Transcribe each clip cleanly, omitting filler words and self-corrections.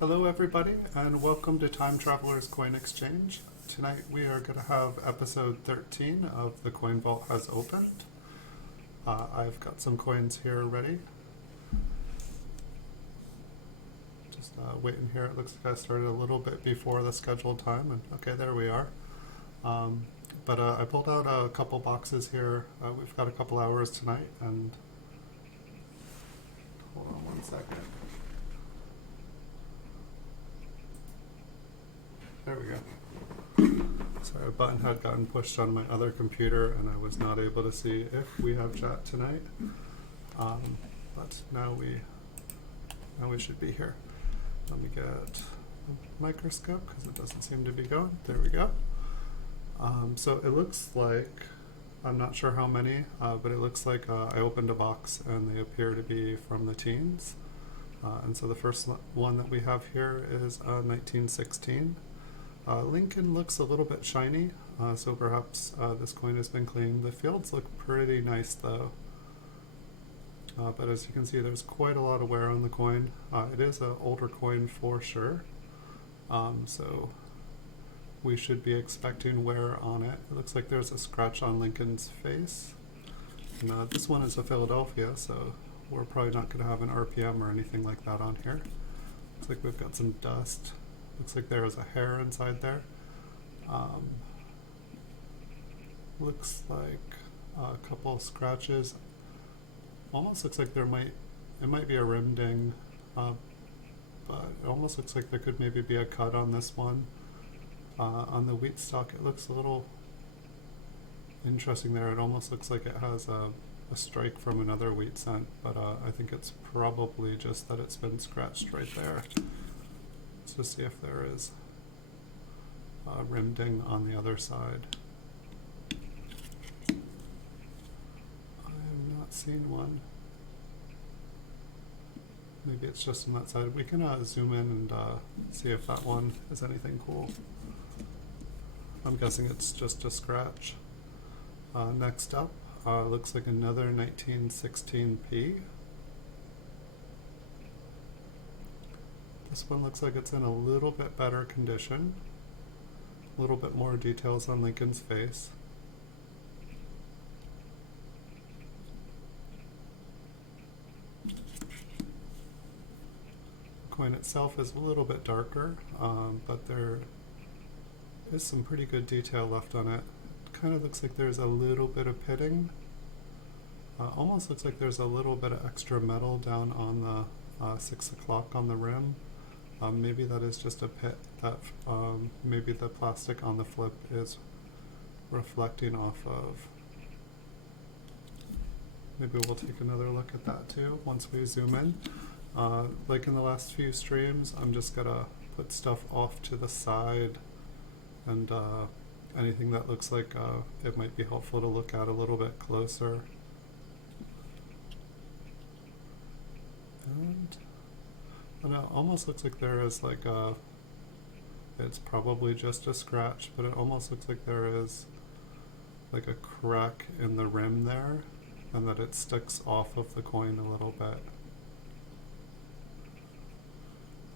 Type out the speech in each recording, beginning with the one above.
Hello everybody and welcome to Time Traveler's Coin Exchange. Tonight we are going to have episode 13 of The Coin Vault Has Opened. I've got some coins here ready. Just waiting here. It looks like I started a little bit before the scheduled time, and okay, there we are. But I pulled out a couple boxes here. We've got a couple hours tonight, and hold on one second. There we go. Sorry, a button had gotten pushed on my other computer and I was not able to see if we have chat tonight. But now we should be here. Let me get a microscope because it doesn't seem to be going. There we go. So it looks like, I'm not sure how many, but it looks like I opened a box and they appear to be from the teens. And so the first one that we have here is 1916. Lincoln looks a little bit shiny, so perhaps this coin has been cleaned. The fields look pretty nice though, but as you can see there's quite a lot of wear on the coin. It is an older coin for sure, so we should be expecting wear on it. It looks like there's a scratch on Lincoln's face. And, this one is a Philadelphia, so we're probably not going to have an RPM or anything like that on here. Looks like we've got some dust. Looks like there is a hair inside there. Looks like a couple of scratches. Almost looks like it might be a rim ding, but it almost looks like there could maybe be a cut on this one. On the wheat stock, it looks a little interesting there. It almost looks like it has a strike from another wheat cent, but I think it's probably just that it's been scratched right there. Let's just see if there is a rim ding on the other side. I am not seeing one. Maybe it's just on that side. We can zoom in and see if that one is anything cool. I'm guessing it's just a scratch. Next up, looks like another 1916p. This one looks like it's in a little bit better condition. A little bit more details on Lincoln's face. The coin itself is a little bit darker, but there is some pretty good detail left on it. It kind of looks like there's a little bit of pitting. Almost looks like there's a little bit of extra metal down on the 6 o'clock on the rim. Maybe that is just a pit that maybe the plastic on the flip is reflecting off of. Maybe we'll take another look at that too once we zoom in. Like in the last few streams, I'm just gonna put stuff off to the side, and anything that looks like it might be helpful to look at a little bit closer. And it almost looks like there is like it's probably just a scratch, but it almost looks like there is like a crack in the rim there, and that it sticks off of the coin a little bit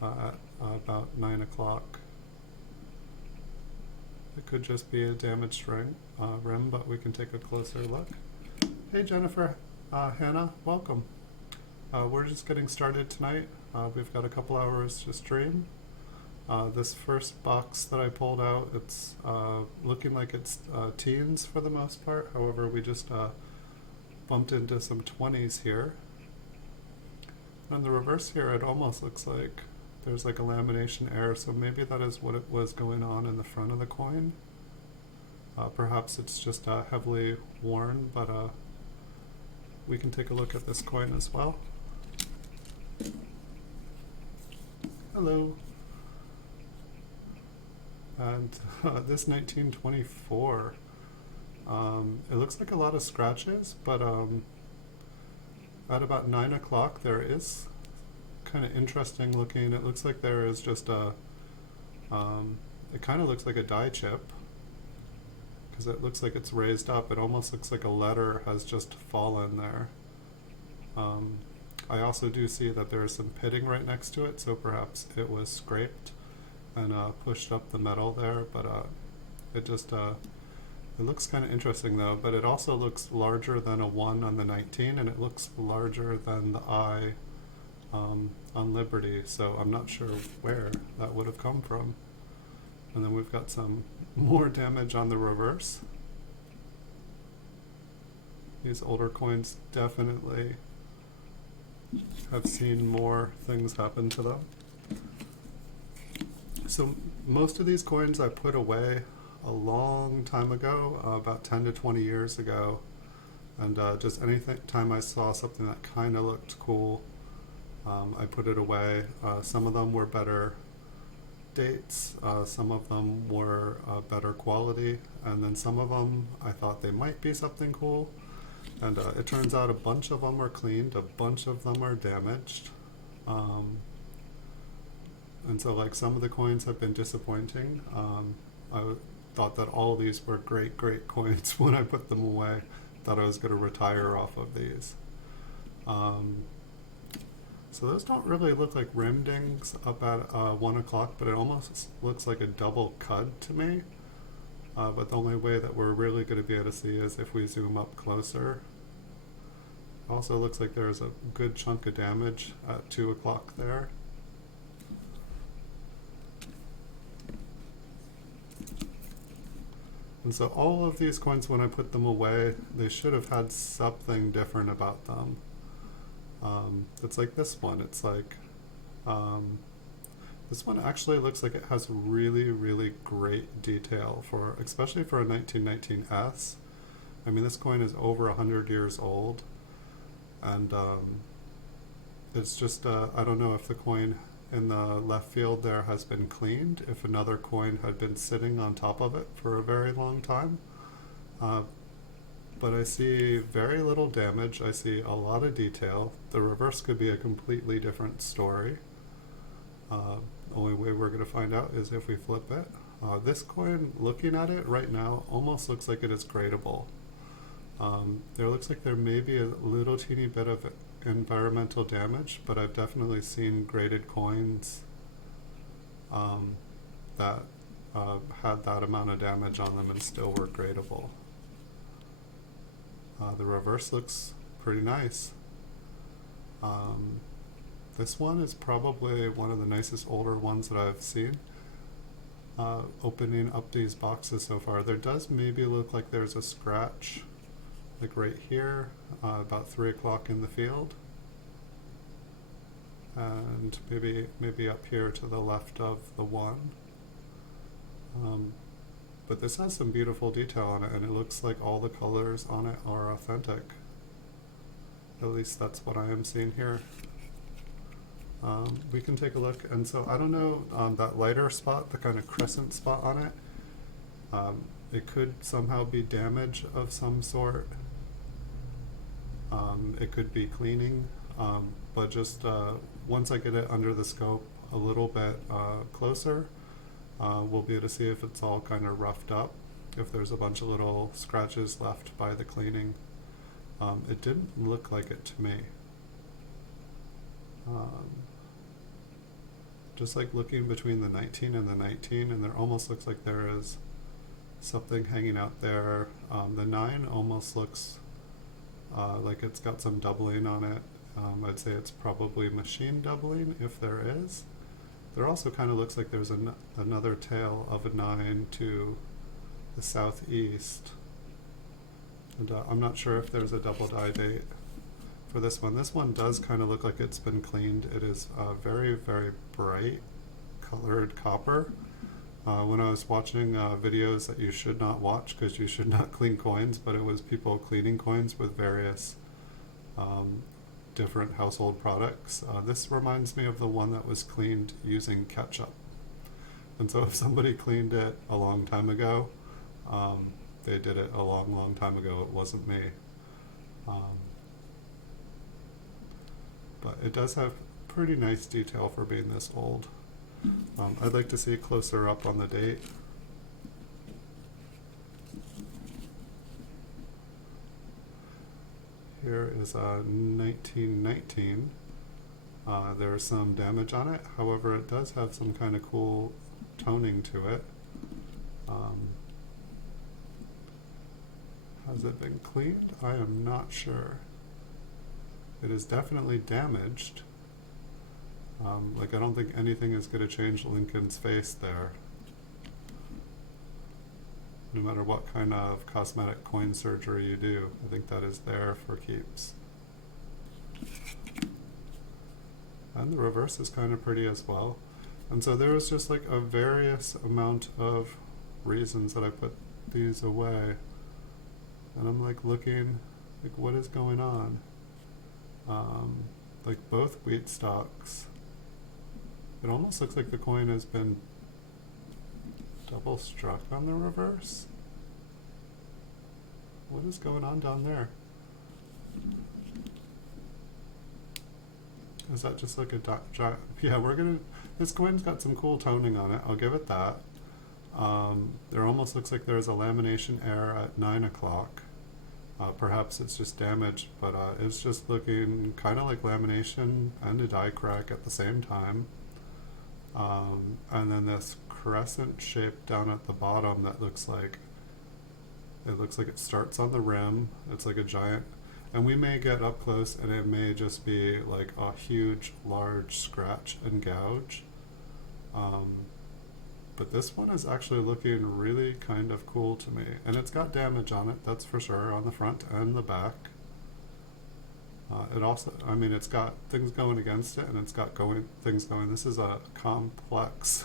at about 9 o'clock. It could just be a damaged rim, but we can take a closer look. Hey Jennifer, Hannah, welcome. We're just getting started tonight. We've got a couple hours to stream. This first box that I pulled out, it's looking like it's teens for the most part. However, we just bumped into some 20s here. On the reverse here, it almost looks like there's like a lamination error, so maybe that is what it was going on in the front of the coin. Perhaps it's just heavily worn, but we can take a look at this coin as well. Hello. And this 1924, it looks like a lot of scratches, but at about 9 o'clock there is kind of interesting looking. It looks like there is just a, it kind of looks like a die chip, because it looks like it's raised up. It almost looks like a letter has just fallen there. I also do see that there is some pitting right next to it, so perhaps it was scraped and pushed up the metal there, but it just it looks kind of interesting though, but it also looks larger than a 1 on the 19, and it looks larger than the I on Liberty, so I'm not sure where that would have come from. And then we've got some more damage on the reverse. These older coins definitely have seen more things happen to them. So most of these coins I put away a long time ago, about 10 to 20 years ago, and just time I saw something that kind of looked cool, I put it away. Some of them were better dates, some of them were better quality, and then some of them I thought they might be something cool, and it turns out a bunch of them are cleaned, a bunch of them are damaged, and so like some of the coins have been disappointing. I thought that all of these were great coins when I put them away. Thought I was going to retire off of these. So those don't really look like rim dings up at 1 o'clock, but it almost looks like a double cud to me. But the only way that we're really going to be able to see is if we zoom up closer. Also looks like there's a good chunk of damage at 2 o'clock there. And so all of these coins, when I put them away, they should have had something different about them. It's like this one. It's like, this one actually looks like it has really great detail, for especially for a 1919S. I mean, this coin is over 100 years old, and it's just, I don't know if the coin in the left field there has been cleaned, if another coin had been sitting on top of it for a very long time. But I see very little damage. I see a lot of detail. The reverse could be a completely different story. Only way we're going to find out is if we flip it. This coin, looking at it right now, almost looks like it is gradable. There looks like there may be a little teeny bit of environmental damage, but I've definitely seen graded coins that had that amount of damage on them and still were gradable. The reverse looks pretty nice. This one is probably one of the nicest older ones that I've seen. Opening up these boxes so far, there does maybe look like there's a scratch, like right here, about 3 o'clock in the field, and maybe up here to the left of the 1. But this has some beautiful detail on it, and it looks like all the colors on it are authentic. At least that's what I am seeing here. We can take a look, and so I don't know, that lighter spot, the kind of crescent spot on it, it could somehow be damage of some sort. It could be cleaning, but just once I get it under the scope a little bit closer, we'll be able to see if it's all kind of roughed up, if there's a bunch of little scratches left by the cleaning. It didn't look like it to me. Just like looking between the 19 and the 19, and there almost looks like there is something hanging out there. The 9 almost looks like it's got some doubling on it. I'd say it's probably machine doubling, if there is. There also kind of looks like there's another tail of a 9 to the southeast. And I'm not sure if there's a double die date for this one. This one does kind of look like it's been cleaned. It is very bright colored copper. When I was watching videos that you should not watch because you should not clean coins, but it was people cleaning coins with various different household products. This reminds me of the one that was cleaned using ketchup. And so if somebody cleaned it a long time ago, they did it a long time ago. It wasn't me. But it does have pretty nice detail for being this old. I'd like to see closer up on the date. Here here is 1919. There's some damage on it, however it does have some kind of cool toning to it. Has it been cleaned? I am not sure. It is definitely damaged. Like, I don't think anything is going to change Lincoln's face there. No matter what kind of cosmetic coin surgery you do, I think that is there for keeps. And the reverse is kind of pretty as well. And so there was just like a various amount of reasons that I put these away. And I'm like looking, like, what is going on? Like both wheat stocks. It almost looks like the coin has been double struck on the reverse. What is going on down there? Is that just like a yeah, this coin's got some cool toning on it, I'll give it that. There almost looks like there's a lamination error at 9 o'clock. Perhaps it's just damaged, but it's just looking kind of like lamination and a die crack at the same time. And then this crescent shape down at the bottom that looks like it starts on the rim. It's like a giant, and we may get up close and it may just be like a huge, large scratch and gouge. But this one is actually looking really kind of cool to me. And it's got damage on it, that's for sure, on the front and the back. It also, I mean, it's got things going against it, and it's got things going. This is a complex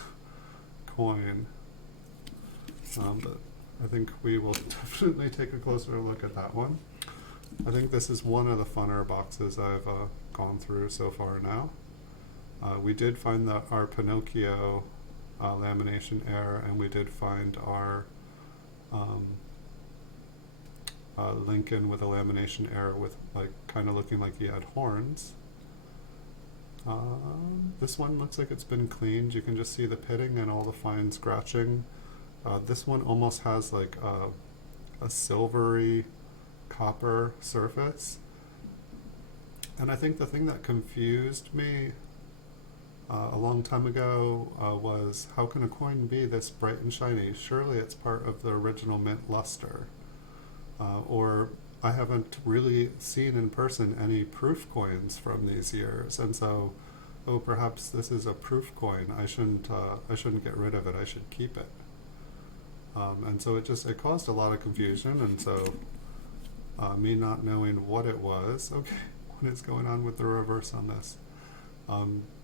coin. But I think we will definitely take a closer look at that one. I think this is one of the funner boxes I've gone through so far now. We did find our Pinocchio lamination error, and we did find our Lincoln with a lamination error with like kind of looking like he had horns. This one looks like it's been cleaned. You can just see the pitting and all the fine scratching. This one almost has like a silvery copper surface. And I think the thing that confused me a long time ago was, how can a coin be this bright and shiny? Surely it's part of the original mint luster. Or I haven't really seen in person any proof coins from these years, and so, oh, perhaps this is a proof coin. I shouldn't get rid of it. I should keep it. And so it caused a lot of confusion, and so me not knowing what it was. Okay, what is going on with the reverse on this?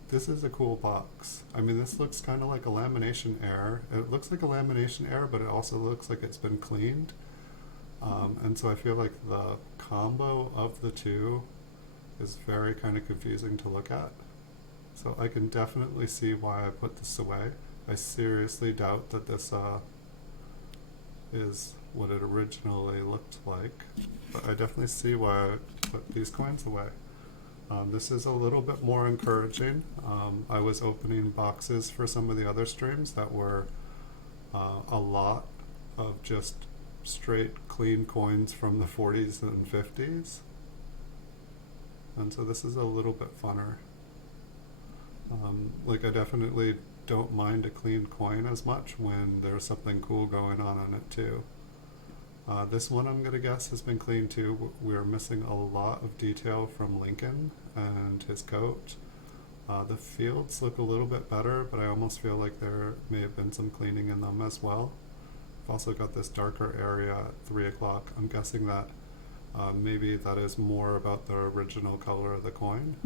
This is a cool box. I mean, this looks kind of like a lamination error. It looks like a lamination error, but it also looks like it's been cleaned. And so I feel like the combo of the two is very kind of confusing to look at. So I can definitely see why I put this away. I seriously doubt that this is what it originally looked like, but I definitely see why I put these coins away. This is a little bit more encouraging. I was opening boxes for some of the other streams that were a lot of just straight clean coins from the 40s and 50s, and so this is a little bit funner. Like, I definitely don't mind a clean coin as much when there's something cool going on it too. This one, I'm gonna guess, has been cleaned too. We're missing a lot of detail from Lincoln and his coat. The fields look a little bit better, but I almost feel like there may have been some cleaning in them as well. I've also got this darker area at 3 o'clock. I'm guessing that maybe that is more about the original color of the coin.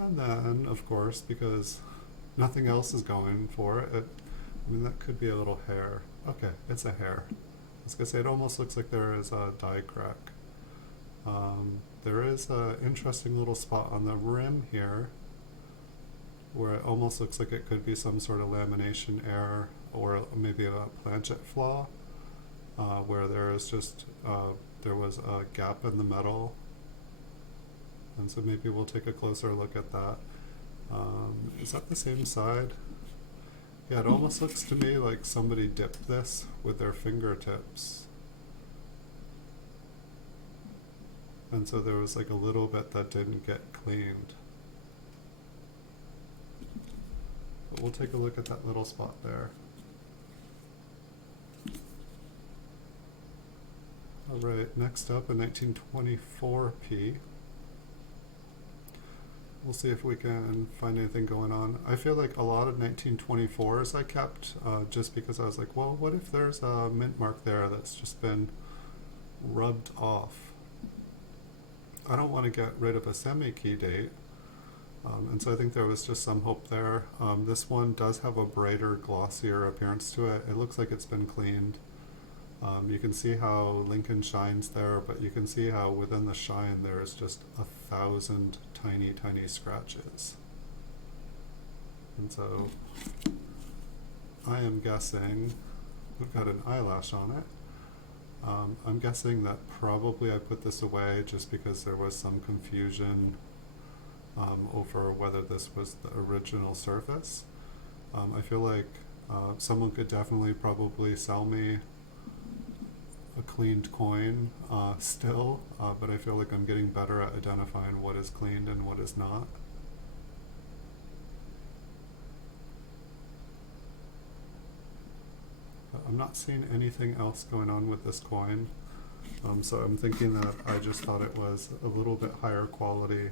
And then, of course, because nothing else is going for it, I mean, that could be a little hair. Okay, it's a hair. I was going to say, it almost looks like there is a die crack. There is an interesting little spot on the rim here where it almost looks like it could be some sort of lamination error, or maybe a planchet flaw, where there is just, there was a gap in the metal. And so maybe we'll take a closer look at that. Is that the same side? Yeah, it almost looks to me like somebody dipped this with their fingertips. and so there was like a little bit that didn't get cleaned. But we'll take a look at that little spot there. Alright, next up a 1924 P. We'll see if we can find anything going on. I feel like a lot of 1924s I kept just because I was like, well, what if there's a mint mark there that's just been rubbed off? I don't want to get rid of a semi-key date. And so I think there was just some hope there. This one does have a brighter, glossier appearance to it. It looks like it's been cleaned. You can see how Lincoln shines there, but you can see how within the shine there is just 1,000 tiny, tiny scratches. And so I am guessing, we've got an eyelash on it. I'm guessing that probably I put this away just because there was some confusion over whether this was the original surface. I feel like someone could definitely probably sell me a cleaned coin still, but I feel like I'm getting better at identifying what is cleaned and what is not. But I'm not seeing anything else going on with this coin, so I'm thinking that I just thought it was a little bit higher quality.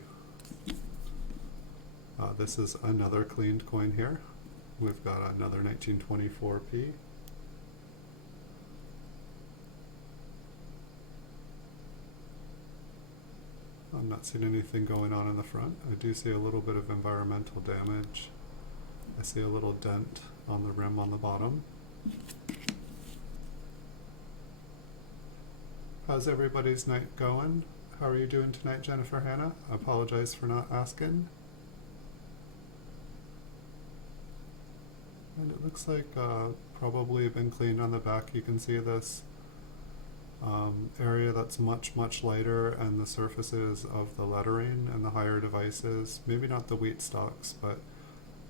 This is another cleaned coin here. We've got another 1924 P. I'm not seeing anything going on in the front. I do see a little bit of environmental damage. I see a little dent on the rim on the bottom. How's everybody's night going? How are you doing tonight, Jennifer Hannah? I apologize for not asking. And it looks like probably been cleaned on the back. You can see this area that's much, much lighter, and the surfaces of the lettering and the higher devices, maybe not the wheat stalks, but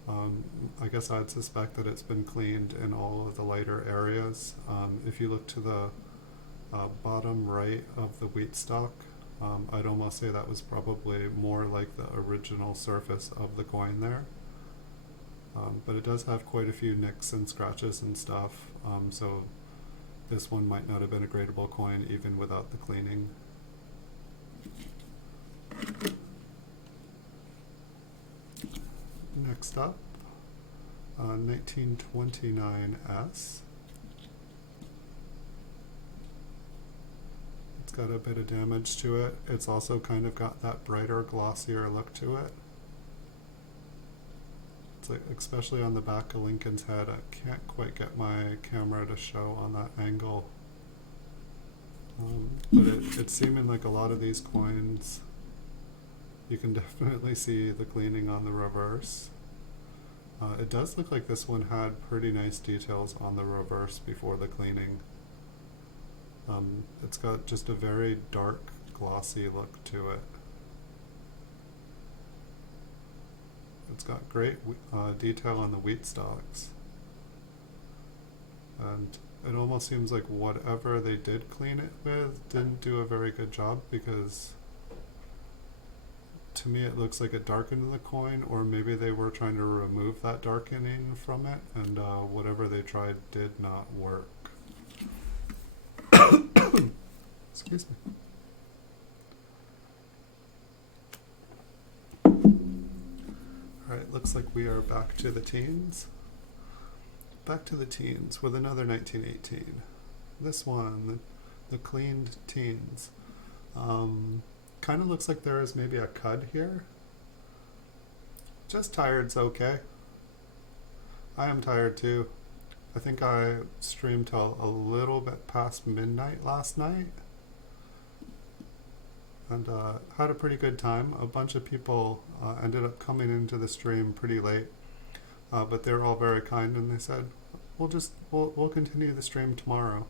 I guess I'd suspect that it's been cleaned in all of the lighter areas. If you look to the bottom right of the wheat stalk, I'd almost say that was probably more like the original surface of the coin there. But it does have quite a few nicks and scratches and stuff, so this one might not have been a gradable coin even without the cleaning. Next up, 1929S. It's got a bit of damage to it. It's also kind of got that brighter, glossier look to it. It's like, especially on the back of Lincoln's head, I can't quite get my camera to show on that angle. But it's seeming like a lot of these coins, you can definitely see the cleaning on the reverse. It does look like this one had pretty nice details on the reverse before the cleaning. It's got just a very dark, glossy look to it. It's got great detail on the wheat stalks. And it almost seems like whatever they did clean it with didn't do a very good job, because to me it looks like it darkened the coin, or maybe they were trying to remove that darkening from it, and whatever they tried did not work. Excuse me. Alright, looks like we are back to the teens. Back to the teens with another 1918. This one, the cleaned teens. Kind of looks like there is maybe a cud here. Just tired's okay. I am tired too. I think I streamed till a little bit past midnight last night. And had a pretty good time. A bunch of people ended up coming into the stream pretty late, but they were all very kind, and they said, we'll continue the stream tomorrow.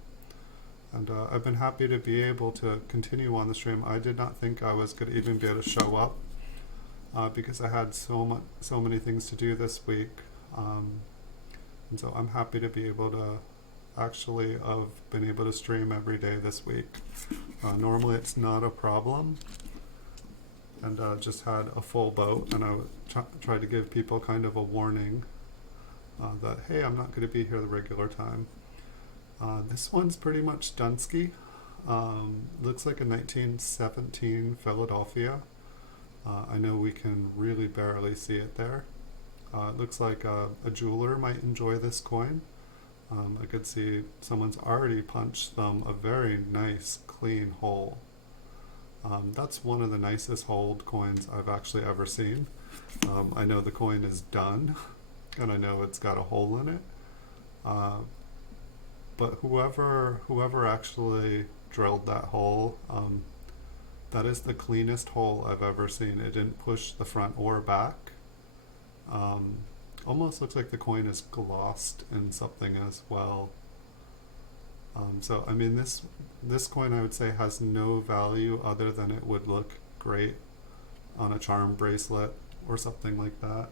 And I've been happy to be able to continue on the stream. I did not think I was going to even be able to show up because I had so many things to do this week, and so I'm happy to be able to actually of being able to stream every day this week. Normally it's not a problem, and just had a full boat, and I tried to give people kind of a warning that, hey, I'm not going to be here the regular time. This one's pretty much Dunsky. Looks like a 1917 Philadelphia. I know we can really barely see it there. It looks like a jeweler might enjoy this coin. I could see someone's already punched them a very nice clean hole. That's one of the nicest holed coins I've actually ever seen. I know the coin is done, and I know it's got a hole in it. But whoever actually drilled that hole, that is the cleanest hole I've ever seen. It didn't push the front or back. Almost looks like the coin is glossed in something as well. So I mean, this coin I would say has no value other than it would look great on a charm bracelet or something like that.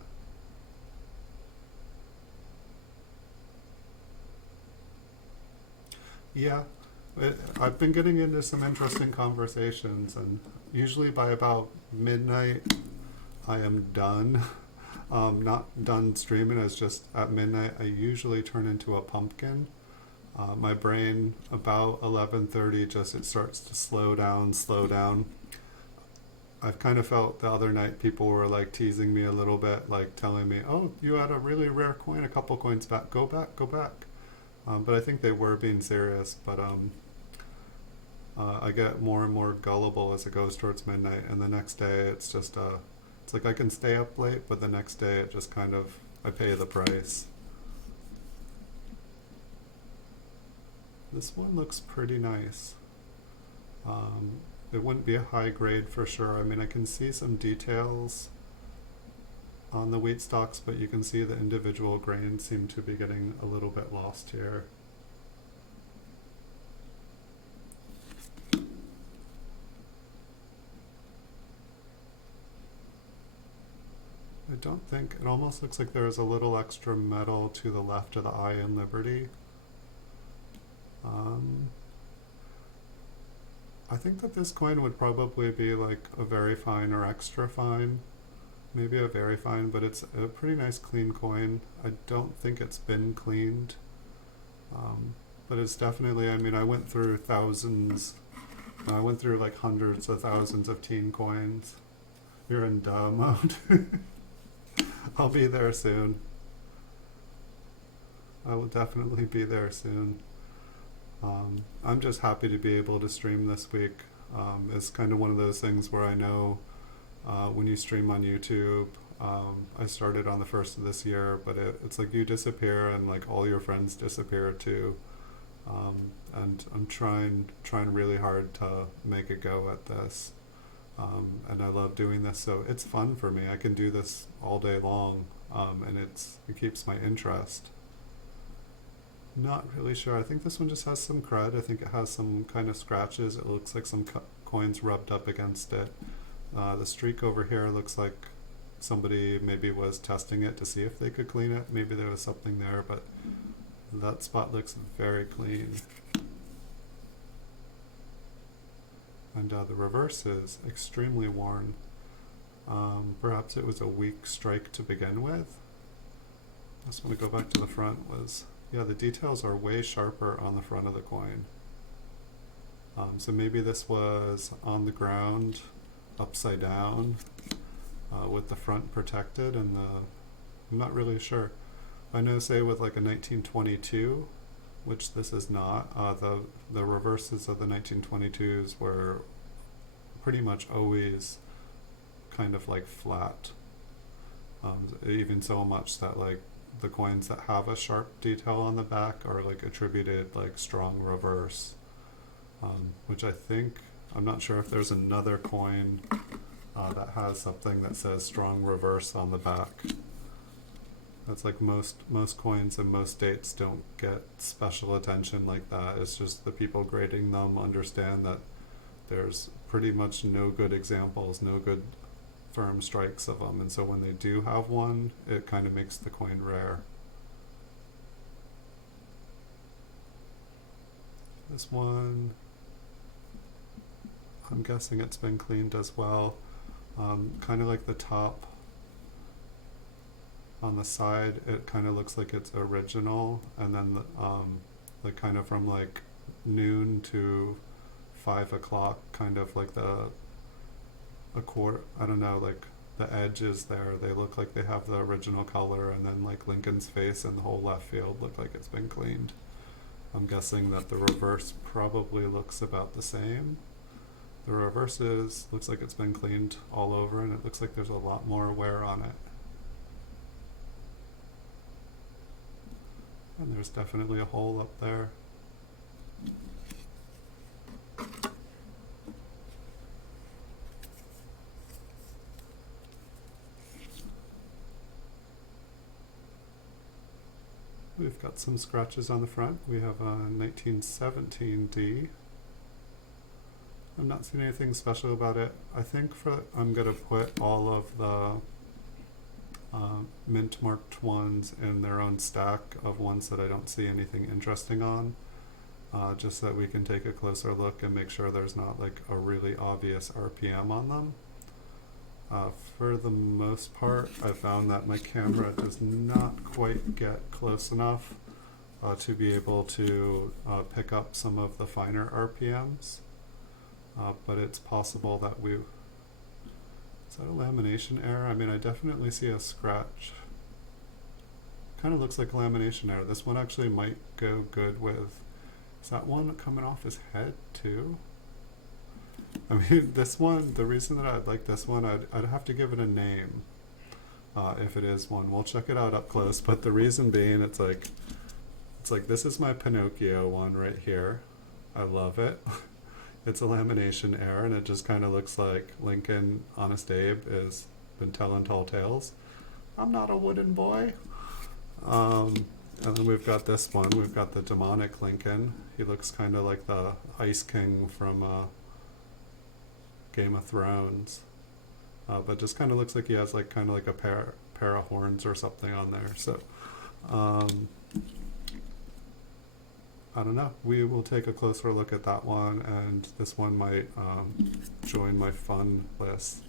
Yeah, I've been getting into some interesting conversations, and usually by about midnight I am done. Not done streaming, it's just at midnight I usually turn into a pumpkin. My brain about 11:30 it starts to slow down. I've kind of felt the other night people were like teasing me a little bit, like telling me, oh, you had a really rare coin a couple coins back, go back. But I think they were being serious, but I get more and more gullible as it goes towards midnight, and the next day it's just it's like I can stay up late, but the next day it just kind of, I pay the price. This one looks pretty nice. It wouldn't be a high grade for sure. I mean, I can see some details on the wheat stalks, but you can see the individual grains seem to be getting a little bit lost here. I don't think, it almost looks like there's a little extra metal to the left of the eye in Liberty. I think that this coin would probably be like a very fine or extra fine. Maybe a very fine, but it's a pretty nice clean coin. I don't think it's been cleaned. But it's definitely, I mean, I went through like hundreds of thousands of teen coins. You're in duh mode. I'll be there soon. I will definitely be there soon. I'm just happy to be able to stream this week. It's kind of one of those things where I know when you stream on YouTube, I started on the 1st of this year, but it's like you disappear and like all your friends disappear too. And I'm trying really hard to make a go at this. And I love doing this, so it's fun for me. I can do this all day long, and it keeps my interest. Not really sure. I think this one just has some crud. I think it has some kind of scratches. It looks like some coins rubbed up against it. The streak over here looks like somebody maybe was testing it to see if they could clean it. Maybe there was something there, but that spot looks very clean. And the reverse is extremely worn. Perhaps it was a weak strike to begin with. I just want to go back to the front. Yeah, the details are way sharper on the front of the coin. So maybe this was on the ground, upside down, with the front protected, and I'm not really sure. I know, say with like a 1922, which this is not, the reverses of the 1922s were pretty much always kind of like flat. Even so much that like the coins that have a sharp detail on the back are like attributed like strong reverse, which I think, I'm not sure if there's another coin that has something that says strong reverse on the back. That's like most coins and most dates don't get special attention like that. It's just the people grading them understand that there's pretty much no good examples, no good firm strikes of them, and so when they do have one, it kind of makes the coin rare. This one, I'm guessing it's been cleaned as well. Kind of like the top on the side, it kind of looks like it's original, and then like kind of from like noon to 5 o'clock, kind of like a quarter, I don't know, like the edges there, they look like they have the original color, and then like Lincoln's face and the whole left field look like it's been cleaned. I'm guessing that the reverse probably looks about the same. The reverse looks like it's been cleaned all over, and it looks like there's a lot more wear on it. And there's definitely a hole up there. We've got some scratches on the front. We have a 1917 D. I'm not seeing anything special about it. I think I'm going to put all of the mint marked ones in their own stack of ones that I don't see anything interesting on, just so that we can take a closer look and make sure there's not like a really obvious RPM on them. For the most part, I found that my camera does not quite get close enough to be able to pick up some of the finer RPMs, but it's possible that is that a lamination error? I mean, I definitely see a scratch. Kind of looks like a lamination error. This one actually might go good with, is that one coming off his head too? I mean, this one, the reason that I'd like this one, I'd have to give it a name if it is one. We'll check it out up close, but the reason being, it's like this is my Pinocchio one right here. I love it. It's a lamination error, and it just kind of looks like Lincoln, Honest Abe, has been telling tall tales. I'm not a wooden boy. And then we've got this one. We've got the demonic Lincoln. He looks kind of like the Ice King from Game of Thrones, but just kind of looks like he has like kind of like a pair of horns or something on there. So I don't know. We will take a closer look at that one, and this one might join my fun list.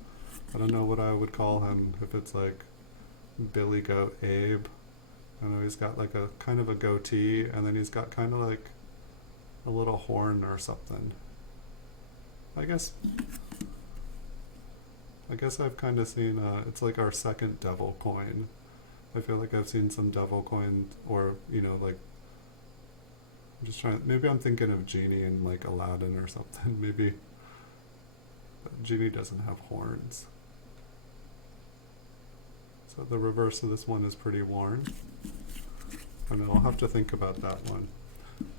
I don't know what I would call him, if it's like Billy Goat Abe. I know he's got like a kind of a goatee, and then he's got kind of like a little horn or something. I guess I've kind of seen, it's like our second devil coin. I feel like I've seen some devil coins, or, you know, like, I'm just trying, maybe I'm thinking of Genie in like Aladdin or something, maybe. But Genie doesn't have horns. So the reverse of this one is pretty worn. I know, I'll have to think about that one.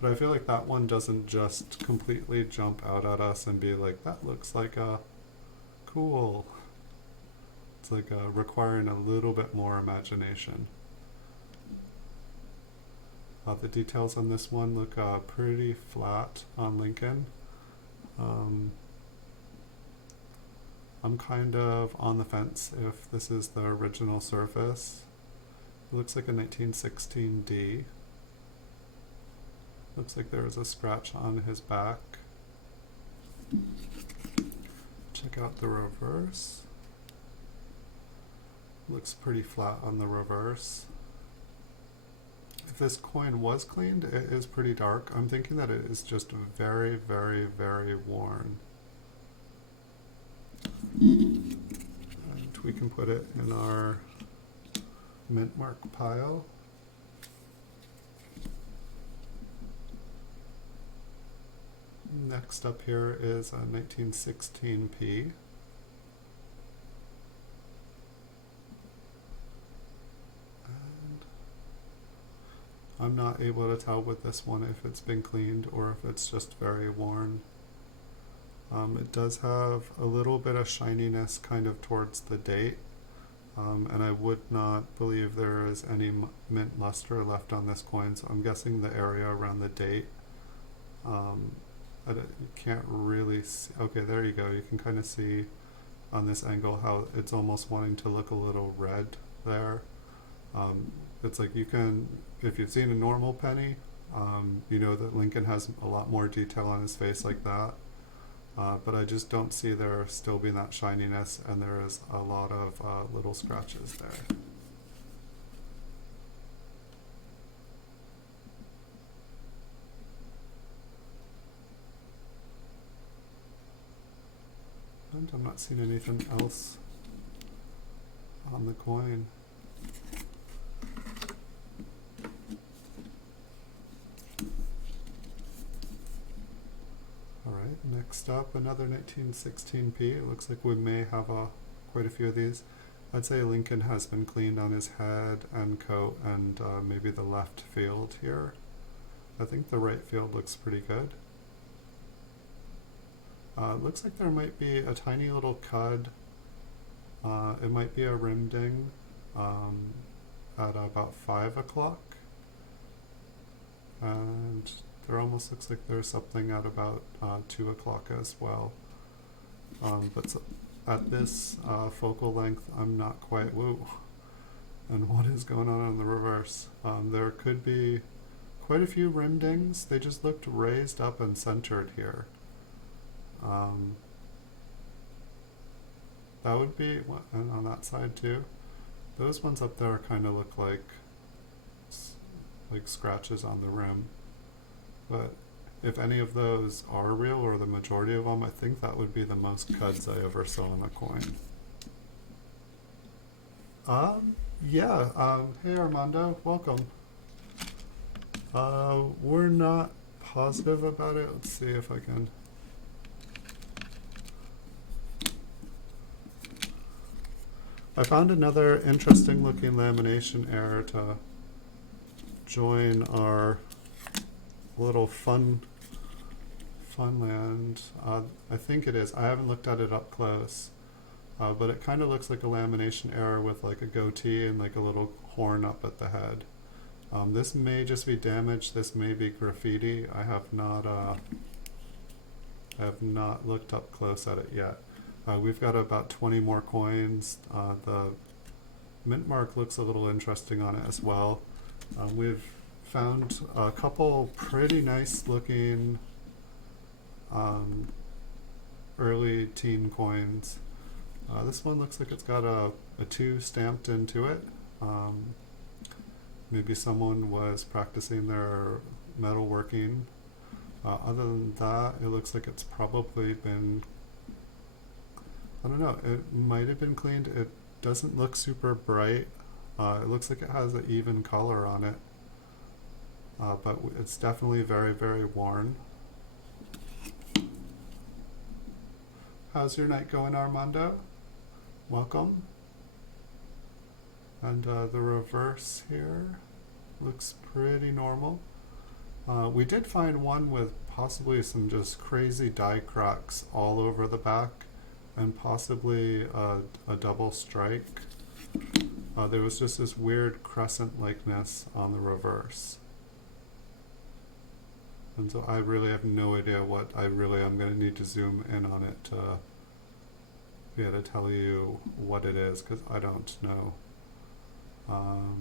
But I feel like that one doesn't just completely jump out at us and be like, that looks like a cool. It's like requiring a little bit more imagination. The details on this one look pretty flat on Lincoln. I'm kind of on the fence if this is the original surface. It looks like a 1916 D. Looks like there is a scratch on his back. Check out the reverse. Looks pretty flat on the reverse. If this coin was cleaned, it is pretty dark. I'm thinking that it is just very, very, very worn. And we can put it in our mint mark pile. Next up here is a 1916p. I'm not able to tell with this one if it's been cleaned or if it's just very worn. It does have a little bit of shininess kind of towards the date, and I would not believe there is any mint luster left on this coin, so I'm guessing the area around the date. You can't really see. Okay, there you go. You can kind of see on this angle how it's almost wanting to look a little red there. It's like you can, if you've seen a normal penny, You know that Lincoln has a lot more detail on his face like that. But I just don't see there still being that shininess, and there is a lot of little scratches there. And I'm not seeing anything else on the coin. Alright, next up, another 1916p. It looks like we may have quite a few of these. I'd say Lincoln has been cleaned on his head and coat and maybe the left field here. I think the right field looks pretty good. It looks like there might be a tiny little cud. It might be a rim ding at about 5 o'clock. And there almost looks like there's something at about 2 o'clock as well. But at this focal length, I'm not quite woo. And what is going on the reverse? There could be quite a few rim dings. They just looked raised up and centered here. That would be, and on that side too. Those ones up there kind of look like scratches on the rim. But if any of those are real, or the majority of them, I think that would be the most cuds I ever saw in a coin. Yeah, hey Armando, welcome. We're not positive about it. Let's see if I can. I found another interesting looking lamination error to join our little funland. I think it is. I haven't looked at it up close, but it kind of looks like a lamination error with like a goatee and like a little horn up at the head. This may just be damage. This may be graffiti. I have not looked up close at it yet. We've got about 20 more coins. The mint mark looks a little interesting on it as well. We've found a couple pretty nice looking early teen coins. This one looks like it's got a 2 stamped into it. Maybe someone was practicing their metalworking. Other than that, it looks like it's probably been, I don't know, it might have been cleaned. It doesn't look super bright. It looks like it has an even color on it. But it's definitely very, very worn. How's your night going, Armando? Welcome. And the reverse here looks pretty normal. We did find one with possibly some just crazy die cracks all over the back, and possibly a double strike. There was just this weird crescent likeness on the reverse. And so I really have no idea what I'm going to need to zoom in on it to be able to tell you what it is, because I don't know.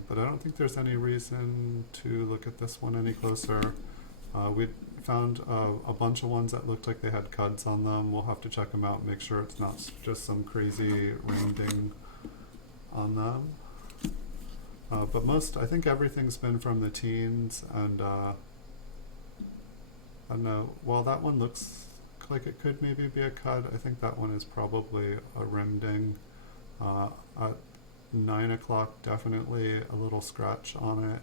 But I don't think there's any reason to look at this one any closer. We found a bunch of ones that looked like they had cuds on them. We'll have to check them out, make sure it's not just some crazy rim ding on them. But I think everything's been from the teens, and I don't know, while that one looks like it could maybe be a cud, I think that one is probably a rim ding. At 9 o'clock, definitely a little scratch on it.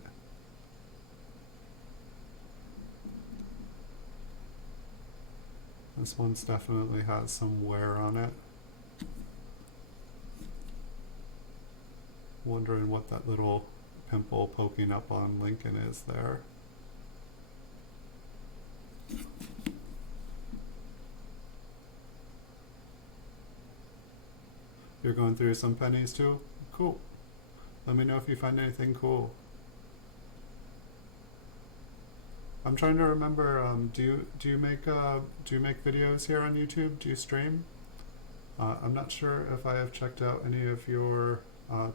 This one's definitely has some wear on it. Wondering what that little pimple poking up on Lincoln is there. You're going through some pennies too? Cool. Let me know if you find anything cool. I'm trying to remember. Do you make videos here on YouTube? Do you stream? I'm not sure if I have checked out any of your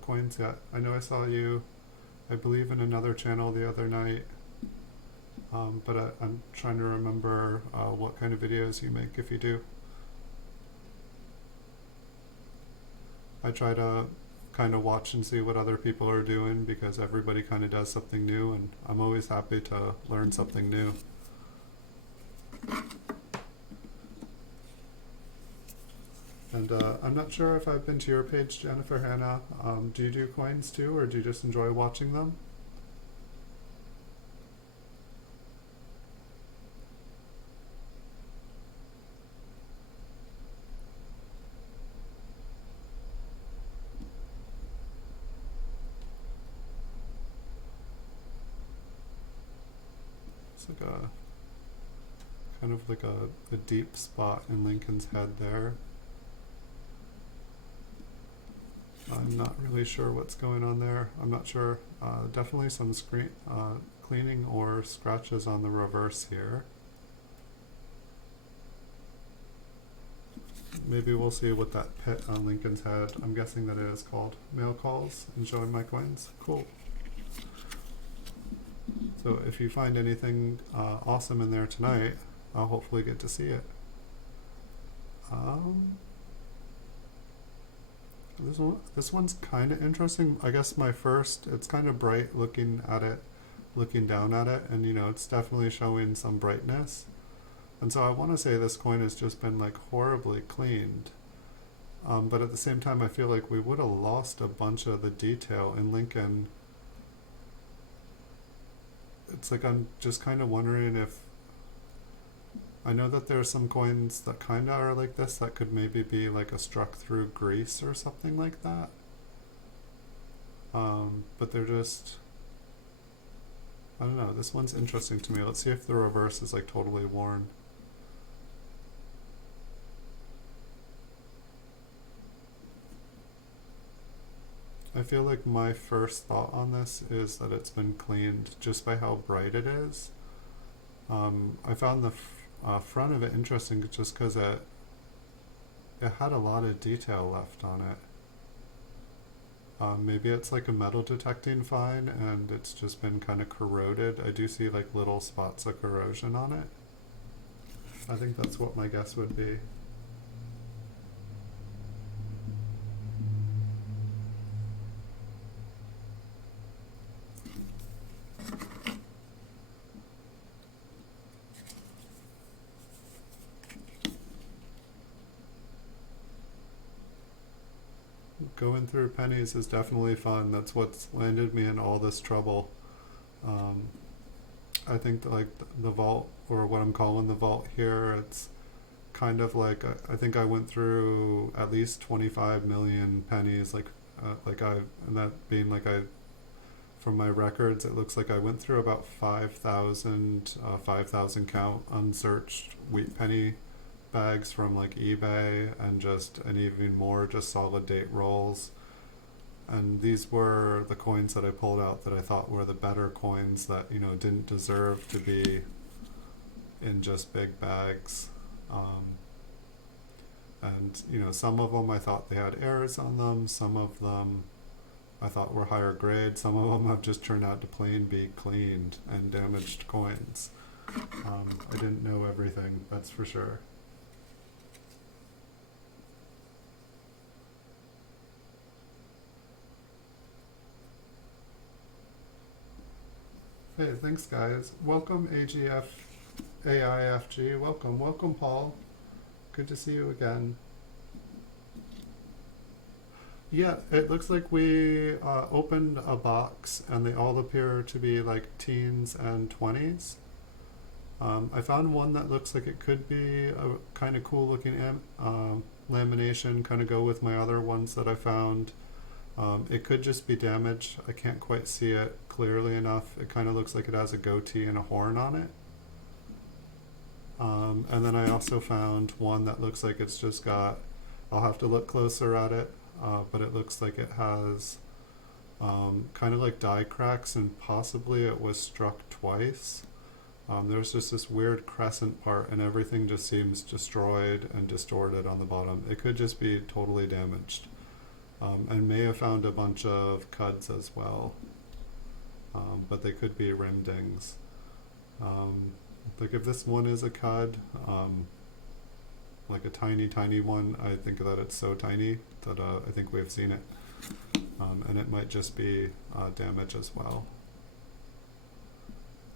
coins yet. I know I saw you, I believe, in another channel the other night. but I'm trying to remember what kind of videos you make if you do. I try to kind of watch and see what other people are doing because everybody kind of does something new, and I'm always happy to learn something new. And I'm not sure if I've been to your page, Jennifer Hannah. Do you do coins too, or do you just enjoy watching them? It's like a kind of like a deep spot in Lincoln's head there. I'm not really sure what's going on there. I'm not sure. Definitely some screen cleaning or scratches on the reverse here. Maybe we'll see what that pit on Lincoln's head, I'm guessing that it is called. Mail calls and showing my coins. Cool. So if you find anything awesome in there tonight, I'll hopefully get to see it. This one's kind of interesting. I guess it's kind of bright looking at it, looking down at it, and it's definitely showing some brightness. And so I want to say this coin has just been like horribly cleaned. But at the same time, I feel like we would have lost a bunch of the detail in Lincoln. It's like I'm just kind of wondering if, I know that there are some coins that kind of are like this that could maybe be like a struck through grease or something like that. But they're just, I don't know, this one's interesting to me. Let's see if the reverse is like totally worn. I feel like my first thought on this is that it's been cleaned just by how bright it is. I found the front of it interesting just because it had a lot of detail left on it. Maybe it's like a metal detecting fine and it's just been kind of corroded. I do see like little spots of corrosion on it. I think that's what my guess would be. Going through pennies is definitely fun. That's what's landed me in all this trouble. I think that, like the vault, or what I'm calling the vault here, it's kind of like I think I went through at least 25 million pennies. And that being like from my records, it looks like I went through about 5,000 count unsearched wheat penny bags from like eBay, and even more just solid date rolls. And these were the coins that I pulled out that I thought were the better coins that didn't deserve to be in just big bags. And some of them I thought they had errors on them, some of them I thought were higher grade, some of them have just turned out to plain be cleaned and damaged coins. I didn't know everything, that's for sure. Hey, thanks guys. Welcome AIFG. Welcome Paul. Good to see you again. Yeah, it looks like we opened a box and they all appear to be like teens and 20s. I found one that looks like it could be a kind of cool looking lamination, kind of go with my other ones that I found. It could just be damaged. I can't quite see it clearly enough. It kind of looks like it has a goatee and a horn on it. And then I also found one that looks like it's just got, I'll have to look closer at it, but it looks like it has kind of like die cracks, and possibly it was struck twice. There's just this weird crescent part and everything just seems destroyed and distorted on the bottom. It could just be totally damaged. And may have found a bunch of cuds as well, but they could be rim dings. Like if this one is a cud, like a tiny one, I think that it's so tiny that I think we've seen it. And it might just be damage as well.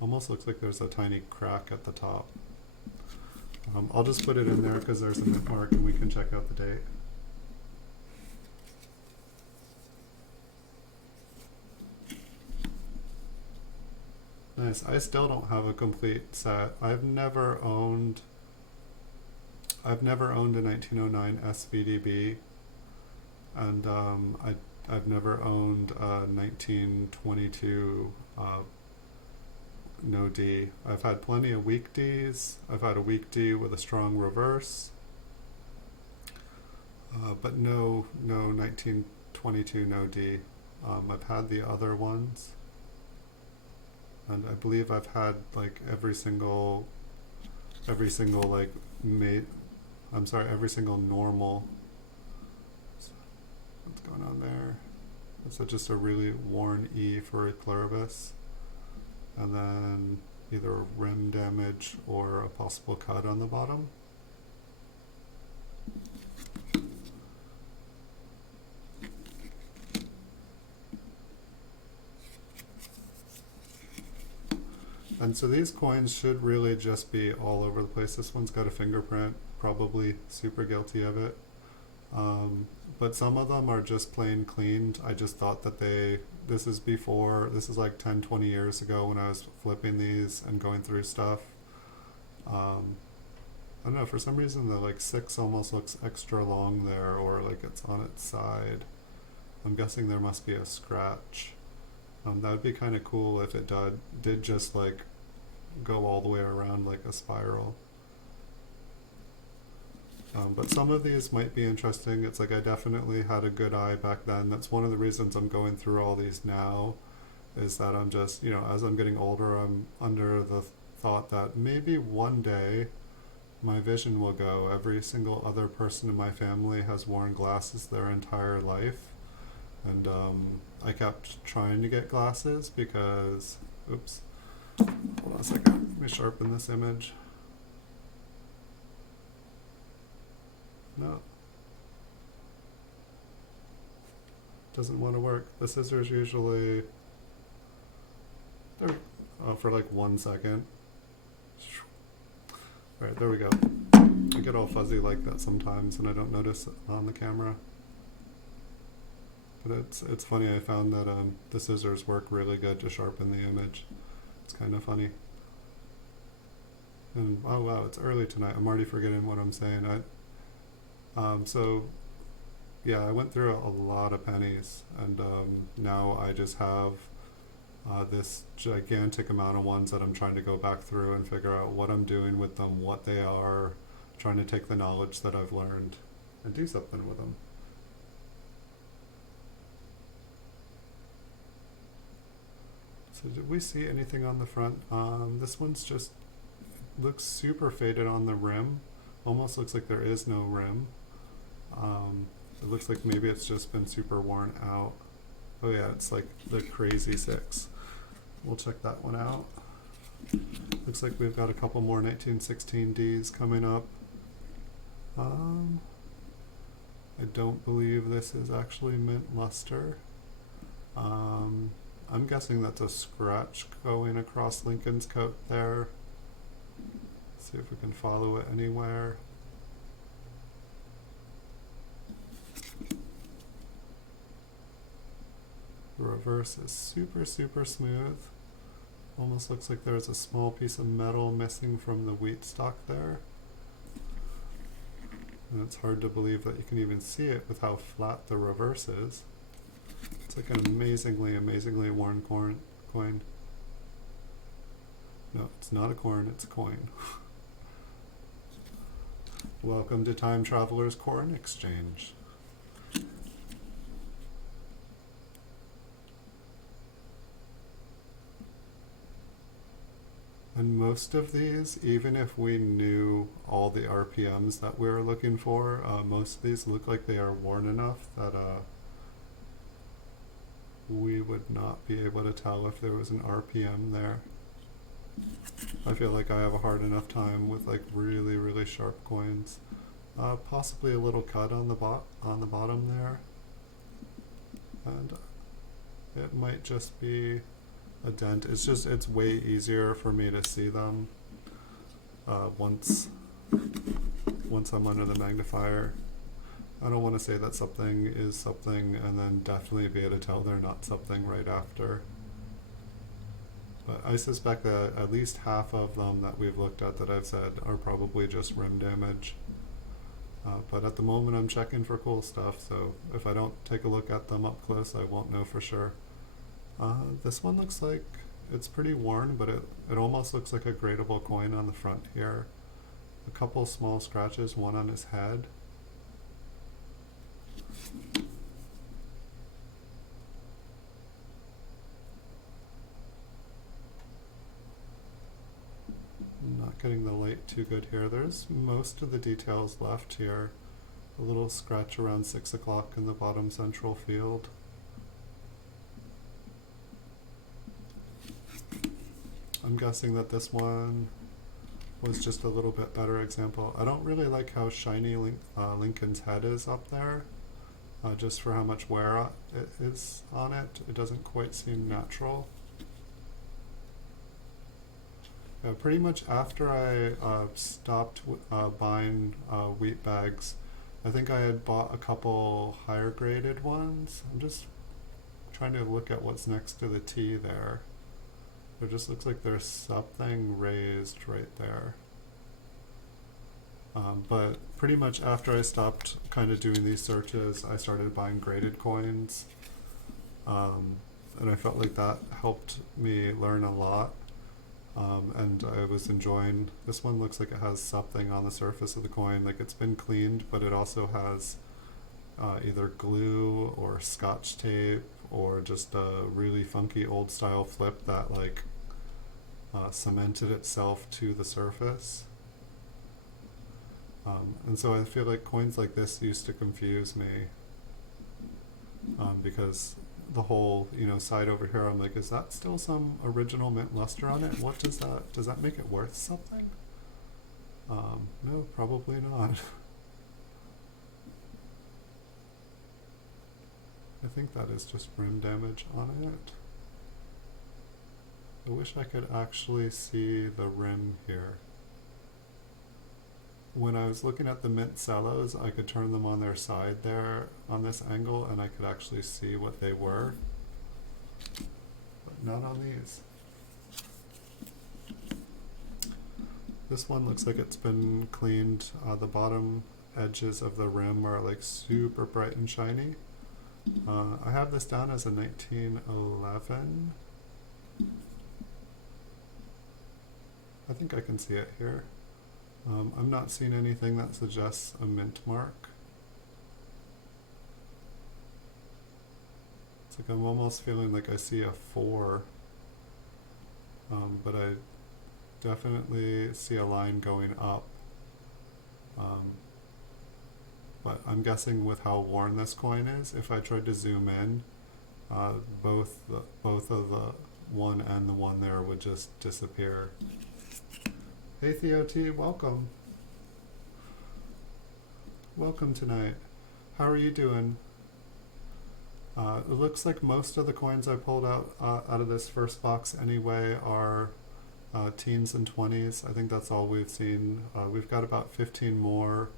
Almost looks like there's a tiny crack at the top. I'll just put it in there because there's a mint mark and we can check out the date. Nice. I still don't have a complete set. I've never owned a 1909 SVDB, and I've never owned a 1922 no D. I've had plenty of weak Ds. I've had a weak D with a strong reverse, but no 1922 no D. I've had the other ones, and I believe I've had like every single like every single normal. What's going on there? It's just a really worn E for a Pluribus, and then either rim damage or a possible cut on the bottom. And so these coins should really just be all over the place. This one's got a fingerprint, probably super guilty of it. But some of them are just plain cleaned. I just thought that this is like 10, 20 years ago when I was flipping these and going through stuff. I don't know, for some reason the like 6 almost looks extra long there, or like it's on its side. I'm guessing there must be a scratch. That would be kind of cool if it did just like go all the way around like a spiral. But some of these might be interesting. It's like I definitely had a good eye back then. That's one of the reasons I'm going through all these now, is that I'm just, as I'm getting older, I'm under the thought that maybe one day my vision will go. Every single other person in my family has worn glasses their entire life. And I kept trying to get glasses because, oops, hold on a second, let me sharpen this image. No. Doesn't want to work. The scissors usually, they're for like 1 second. Alright, there we go. I get all fuzzy like that sometimes and I don't notice it on the camera. But it's funny, I found that the scissors work really good to sharpen the image. It's kind of funny. And oh wow, it's early tonight. I'm already forgetting what I'm saying. So yeah, I went through a lot of pennies, and now I just have this gigantic amount of ones that I'm trying to go back through and figure out what I'm doing with them, what they are, trying to take the knowledge that I've learned and do something with them. So did we see anything on the front? This one's just looks super faded on the rim. Almost looks like there is no rim. It looks like maybe it's just been super worn out. Oh yeah, it's like the crazy 6. We'll check that one out. Looks like we've got a couple more 1916 Ds coming up. I don't believe this is actually mint luster. I'm guessing that's a scratch going across Lincoln's coat there. Let's see if we can follow it anywhere. The reverse is super smooth. Almost looks like there's a small piece of metal missing from the wheat stalk there. And it's hard to believe that you can even see it with how flat the reverse is. It's like an amazingly worn coin. No, it's not a coin, it's a coin. Welcome to Time Traveler's Coin Exchange. And most of these, even if we knew all the RPMs that we were looking for, most of these look like they are worn enough that we would not be able to tell if there was an RPM there. I feel like I have a hard enough time with like really, really sharp coins. Possibly a little cut on the bottom there, and it might just be a dent. It's way easier for me to see them once I'm under the magnifier. I don't want to say that something is something and then definitely be able to tell they're not something right after. But I suspect that at least half of them that we've looked at that I've said are probably just rim damage. But at the moment I'm checking for cool stuff, so if I don't take a look at them up close I won't know for sure. This one looks like it's pretty worn, but it almost looks like a gradable coin on the front here. A couple small scratches, one on his head. Not getting the light too good here. There's most of the details left here. A little scratch around 6 o'clock in the bottom central field. I'm guessing that this one was just a little bit better example. I don't really like how shiny Lincoln's head is up there, just for how much wear it is on it. It doesn't quite seem natural. Pretty much after I stopped buying wheat bags, I think I had bought a couple higher graded ones. I'm just trying to look at what's next to the T there. It just looks like there's something raised right there. But pretty much after I stopped kind of doing these searches, I started buying graded coins. And I felt like that helped me learn a lot. And I was enjoying, this one looks like it has something on the surface of the coin, like it's been cleaned, but it also has either glue or scotch tape or just a really funky old style flip that like cemented itself to the surface. And so I feel like coins like this used to confuse me because the whole, side over here, I'm like, is that still some original mint luster on it? What does that make it worth something? No, probably not. I think that is just rim damage on it. I wish I could actually see the rim here. When I was looking at the mint cellos, I could turn them on their side there on this angle and I could actually see what they were, but not on these. This one looks like it's been cleaned. The bottom edges of the rim are like super bright and shiny. I have this down as a 1911. I think I can see it here. I'm not seeing anything that suggests a mint mark. It's like I'm almost feeling like I see a 4, but I definitely see a line going up. But I'm guessing with how worn this coin is, if I tried to zoom in, both of the one and the one there would just disappear. Hey Theo T, welcome. Welcome tonight. How are you doing? It looks like most of the coins I pulled out of this first box anyway are teens and 20s. I think that's all we've seen. We've got about 15 more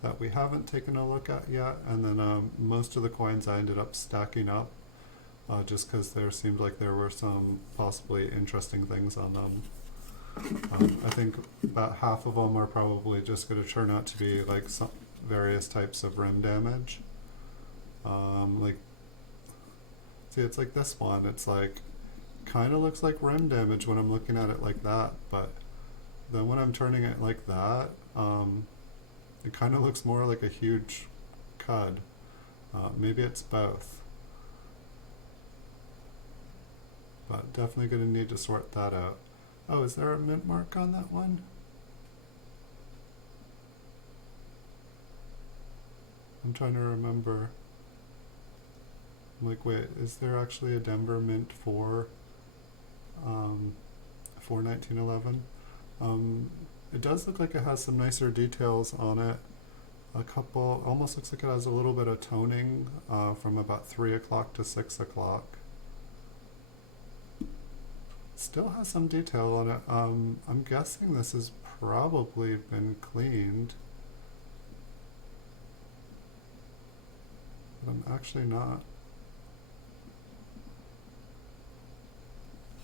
that we haven't taken a look at yet, and then most of the coins I ended up stacking up just because there seemed like there were some possibly interesting things on them. I think about half of them are probably just going to turn out to be like some various types of rim damage. See, it's like this one. It's like kind of looks like rim damage when I'm looking at it like that, but then when I'm turning it like that, it kind of looks more like a huge cud. Maybe it's both, but definitely going to need to sort that out. Oh, is there a mint mark on that one? I'm trying to remember. I'm like, wait, is there actually a Denver mint for for 1911. It does look like it has some nicer details on it. A couple, almost looks like it has a little bit of toning from about 3 o'clock to 6 o'clock. Still has some detail on it. I'm guessing this has probably been cleaned. But I'm actually not.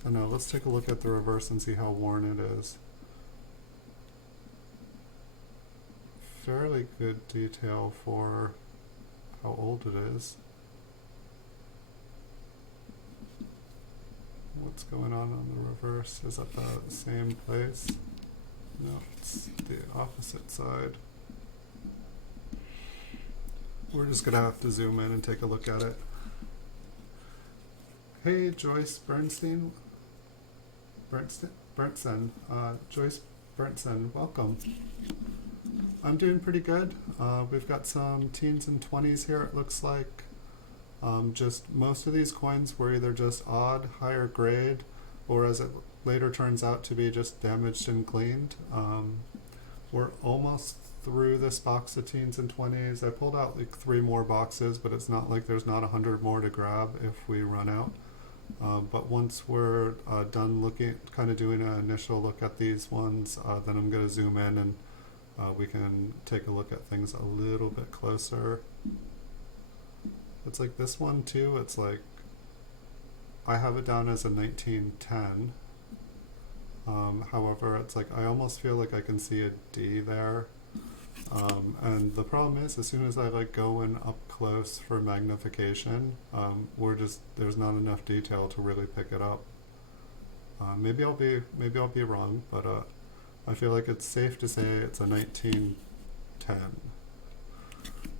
I know, let's take a look at the reverse and see how worn it is. Fairly good detail for how old it is. What's going on the reverse? Is it the same place? No, it's the opposite side. We're just gonna have to zoom in and take a look at it. Hey, Joyce Bernstein. Berntsen. Joyce Berntsen, welcome. I'm doing pretty good. We've got some teens and 20s here, it looks like. Just most of these coins were either just odd, higher grade, or as it later turns out to be just damaged and cleaned. We're almost through this box of teens and 20s. I pulled out like 3 more boxes, but it's not like there's not 100 more to grab if we run out. But once we're done looking, kind of doing an initial look at these ones, then I'm going to zoom in and we can take a look at things a little bit closer. It's like this one too, it's like, I have it down as a 1910. However, it's like, I almost feel like I can see a D there. And the problem is, as soon as I like go in up close for magnification, there's not enough detail to really pick it up. Maybe I'll be wrong, but I feel like it's safe to say it's a 1910.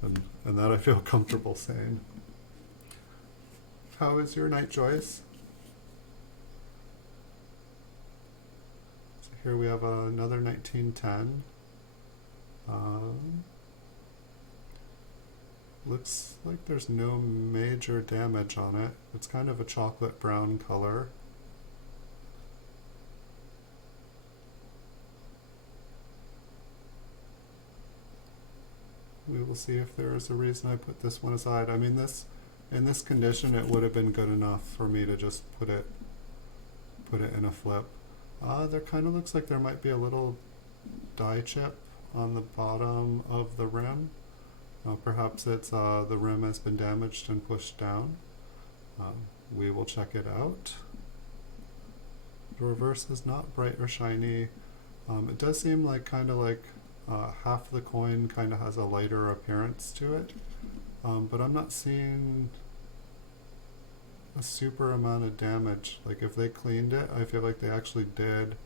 And that I feel comfortable saying. How is your night, Joyce? So here we have another 1910. Looks like there's no major damage on it. It's kind of a chocolate brown color. We will see if there is a reason I put this one aside. I mean, in this condition, it would have been good enough for me to just put it in a flip. There kind of looks like there might be a little die chip on the bottom of the rim. Perhaps it's the rim has been damaged and pushed down. We will check it out. The reverse is not bright or shiny. It does seem like kind of like half the coin kind of has a lighter appearance to it, but I'm not seeing a super amount of damage. Like if they cleaned it, I feel like they actually did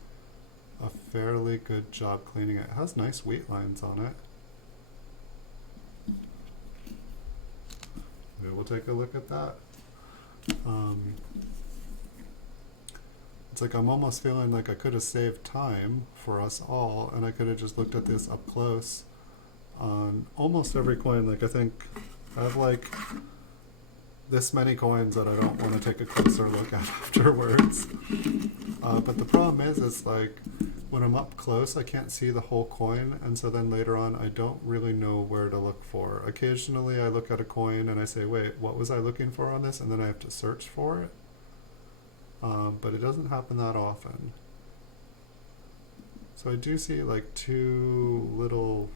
a fairly good job cleaning it. It has nice wheat lines on it. We will take a look at that. It's like I'm almost feeling like I could have saved time for us all, and I could have just looked at this up close on almost every coin. Like I think I have like this many coins that I don't want to take a closer look at afterwards. But the problem is, it's like when I'm up close, I can't see the whole coin, and so then later on, I don't really know where to look for. Occasionally, I look at a coin and I say, wait, what was I looking for on this? And then I have to search for it. But it doesn't happen that often. So I do see like 2 little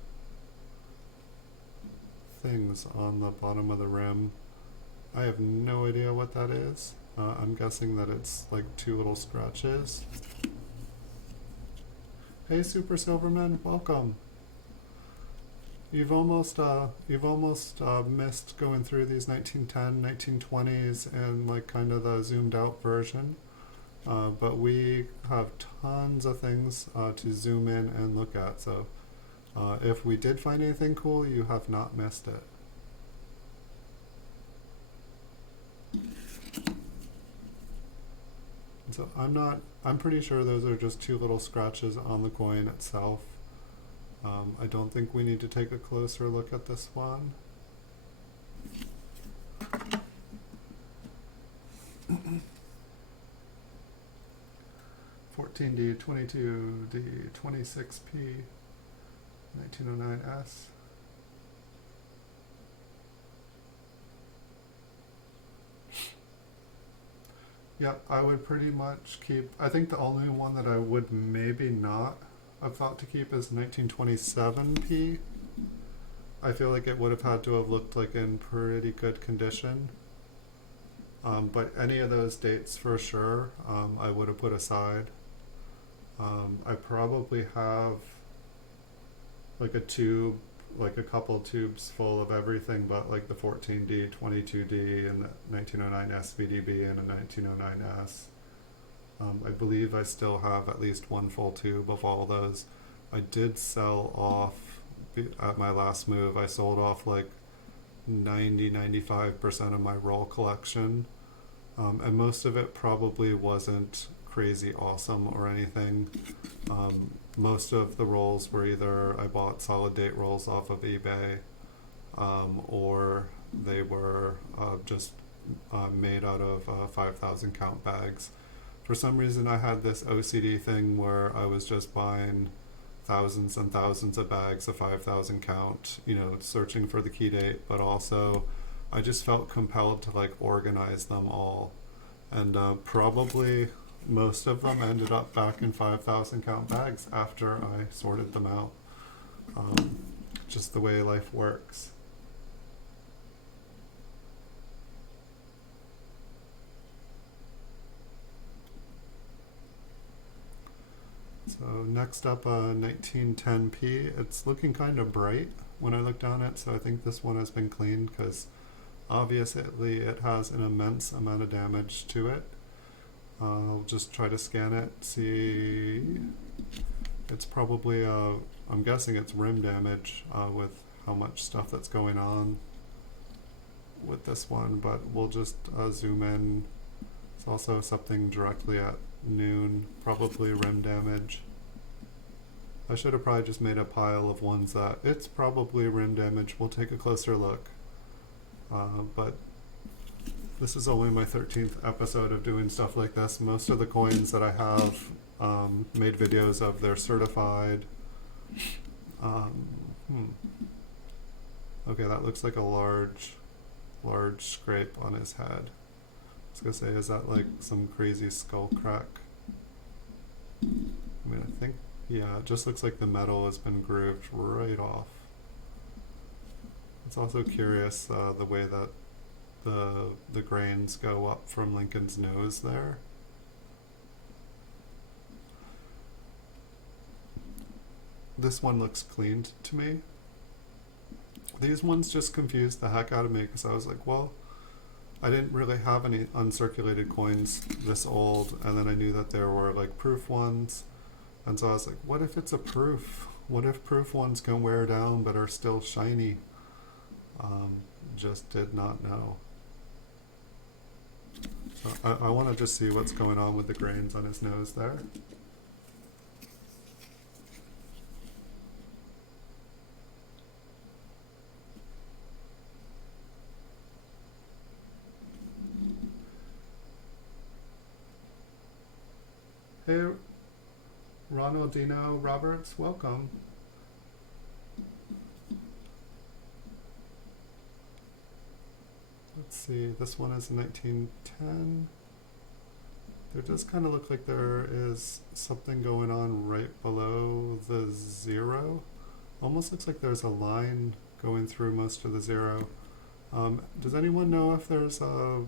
things on the bottom of the rim. I have no idea what that is. I'm guessing that it's like 2 little scratches. Hey Super Silverman, welcome. You've almost missed going through these 1910, 1920s and like kind of the zoomed out version. But we have tons of things to zoom in and look at. So if we did find anything cool, you have not missed it. So I'm pretty sure those are just 2 little scratches on the coin itself. I don't think we need to take a closer look at this one. For 14D, 22D, 26P, 1909S. Yeah, I would pretty much keep, I think the only one that I would maybe not have thought to keep is 1927P. I feel like it would have had to have looked like in pretty good condition. But any of those dates for sure, I would have put aside. I probably have like a tube, like a couple tubes full of everything but like the 14D, 22D, and the 1909 SVDB and a 1909S. I believe I still have at least one full tube of all those. I did sell off at my last move. I sold off like 95% of my roll collection, and most of it probably wasn't crazy awesome or anything. Most of the rolls were either I bought solid date rolls off of eBay, or they were just made out of 5,000 count bags. For some reason I had this OCD thing where I was just buying thousands and thousands of bags of 5,000 count, you know, searching for the key date, but also I just felt compelled to like organize them all. And probably most of them ended up back in 5,000 count bags after I sorted them out. Just the way life works. So next up, 1910p. It's looking kind of bright when I look down it, so I think this one has been cleaned because obviously it has an immense amount of damage to it. I'll just try to scan it, see. It's probably, I'm guessing it's rim damage with how much stuff that's going on with this one, but we'll just zoom in. It's also something directly at noon, probably rim damage. I should have probably just made a pile of ones that it's probably rim damage. We'll take a closer look. But this is only my 13th episode of doing stuff like this. Most of the coins that I have made videos of, they're certified. Okay, that looks like a large scrape on his head. I was gonna say, is that like some crazy skull crack? I mean, I think, yeah, it just looks like the metal has been grooved right off. It's also curious the way that the grains go up from Lincoln's nose there. This one looks cleaned to me. These ones just confused the heck out of me because I was like, well, I didn't really have any uncirculated coins this old, and then I knew that there were like proof ones, and so I was like, what if it's a proof? What if proof ones can wear down but are still shiny? Just did not know. So I want to just see what's going on with the grains on his nose there. Hey, Ronaldino Roberts, welcome. Let's see, this one is 1910. There does kind of look like there is something going on right below the zero. Almost looks like there's a line going through most of the zero. Does anyone know if there's a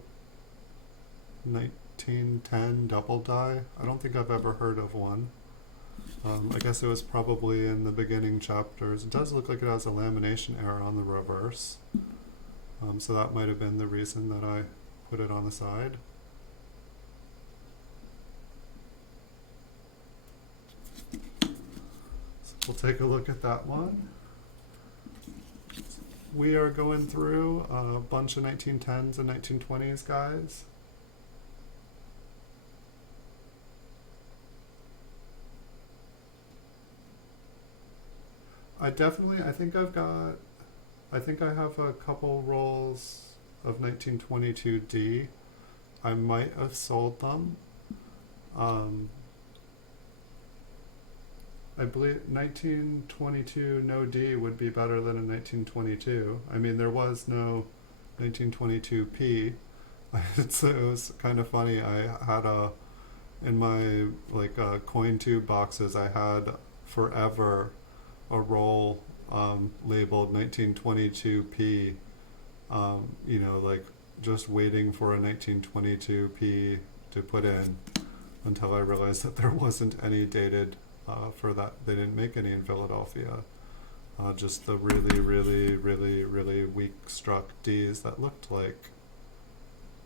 1910 double die? I don't think I've ever heard of one. I guess it was probably in the beginning chapters. It does look like it has a lamination error on the reverse. So that might have been the reason that I put it on the side. So we'll take a look at that one. We are going through a bunch of 1910s and 1920s, guys. I think I have a couple rolls of 1922D. I might have sold them. I believe 1922 no D would be better than a 1922. I mean, there was no 1922p. So it was kind of funny. I had in my coin tube boxes, I had forever a roll labeled 1922p. Like just waiting for a 1922p to put in until I realized that there wasn't any dated for that. They didn't make any in Philadelphia. Just the really, really, really, really weak struck Ds that looked like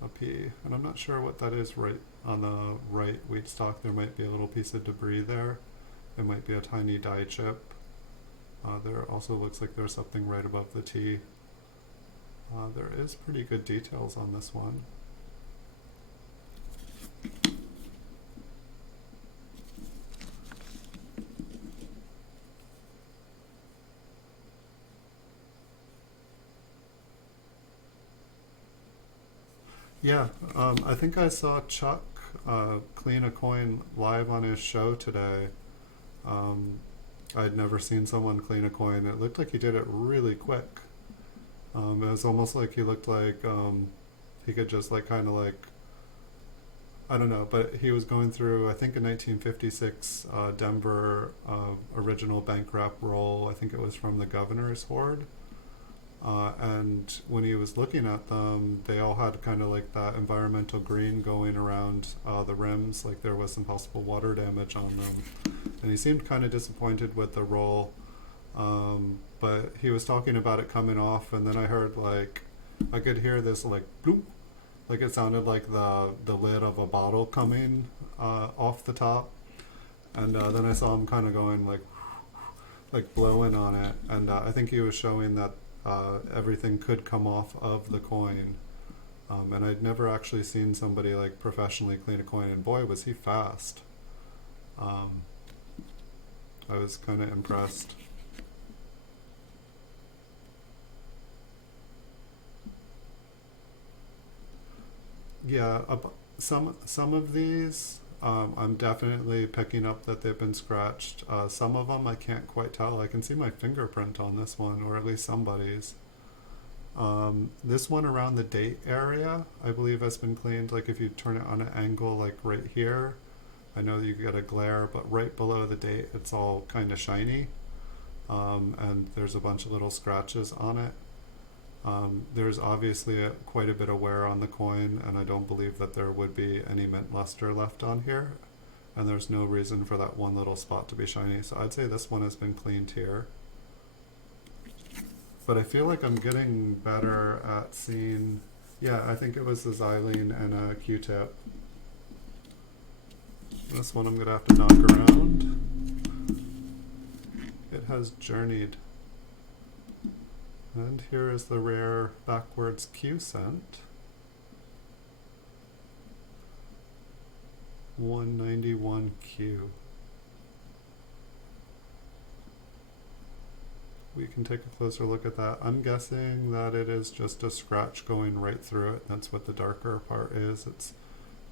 a P. And I'm not sure what that is right on the right wheat stock. There might be a little piece of debris there. It might be a tiny die chip. There also looks like there's something right above the T. There is pretty good details on this one. Yeah, I think I saw Chuck clean a coin live on his show today. I'd never seen someone clean a coin. It looked like he did it really quick. It was almost like he looked like he could just I don't know, but he was going through, I think, a 1956 Denver original bank wrap roll. I think it was from the governor's hoard. And when he was looking at them, they all had kind of like that environmental green going around the rims, like there was some possible water damage on them. And he seemed kind of disappointed with the roll, but he was talking about it coming off, and then I heard I could hear this bloop, like it sounded like the lid of a bottle coming off the top, and then I saw him kind of going like blowing on it, and I think he was showing that everything could come off of the coin, and I'd never actually seen somebody professionally clean a coin, and boy was he fast. I was kind of impressed. Yeah, some of these I'm definitely picking up that they've been scratched. Some of them I can't quite tell. I can see my fingerprint on this one, or at least somebody's. This one around the date area, I believe, has been cleaned. If you turn it on an angle, right here, I know you get a glare, but right below the date, it's all kind of shiny, and there's a bunch of little scratches on it. There's obviously quite a bit of wear on the coin, and I don't believe that there would be any mint luster left on here, and there's no reason for that one little spot to be shiny, so I'd say this one has been cleaned here. But I feel like I'm getting better at seeing, yeah, I think it was the xylene and a Q-tip. This one I'm going to have to knock around. It has journeyed. And here is the rare backwards Q cent. 191Q. We can take a closer look at that. I'm guessing that it is just a scratch going right through it. That's what the darker part is. It's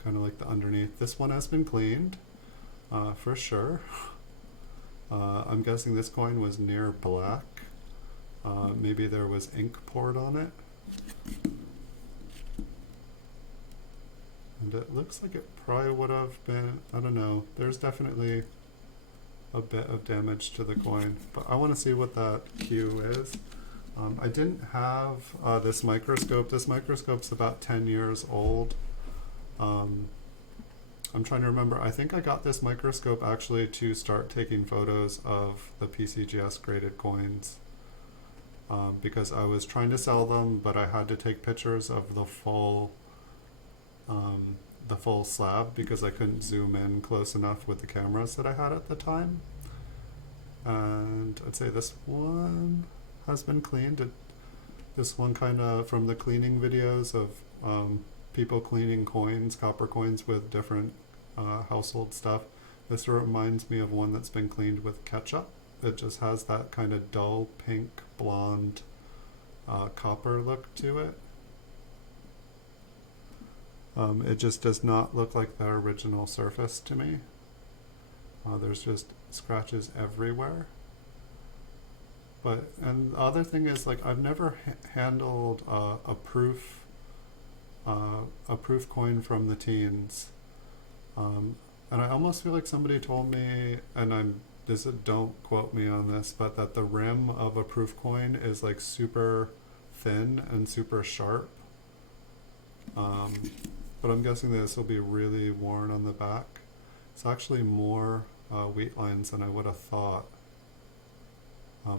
kind of like the underneath. This one has been cleaned, for sure. I'm guessing this coin was near black. Maybe there was ink poured on it. And it looks like it probably would have been, I don't know, there's definitely a bit of damage to the coin. But I want to see what that Q is. I didn't have this microscope. This microscope's about 10 years old. I'm trying to remember. I think I got this microscope actually to start taking photos of the PCGS graded coins. Because I was trying to sell them, but I had to take pictures of the full slab because I couldn't zoom in close enough with the cameras that I had at the time. And I'd say this one has been cleaned. This one kind of from the cleaning videos of people cleaning coins, copper coins with different household stuff. This reminds me of one that's been cleaned with ketchup. It just has that kind of dull pink blonde copper look to it. It just does not look like the original surface to me. There's just scratches everywhere. But, and the other thing is, like, I've never handled a proof coin from the teens. And I almost feel like somebody told me, and don't quote me on this, but that the rim of a proof coin is like super thin and super sharp. But I'm guessing that this will be really worn on the back. It's actually more wheat lines than I would have thought.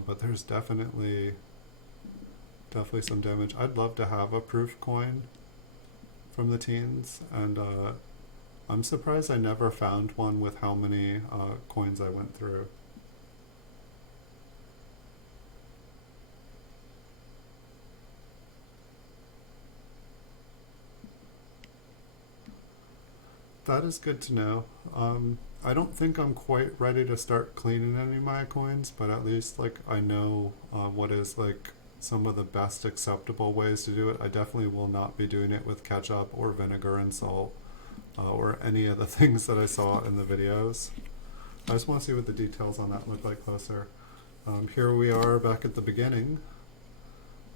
But there's definitely some damage. I'd love to have a proof coin from the teens, and I'm surprised I never found one with how many coins I went through. That is good to know. I don't think I'm quite ready to start cleaning any of my coins, but at least like I know what is like some of the best acceptable ways to do it. I definitely will not be doing it with ketchup or vinegar and salt or any of the things that I saw in the videos. I just want to see what the details on that look like closer. Here we are back at the beginning.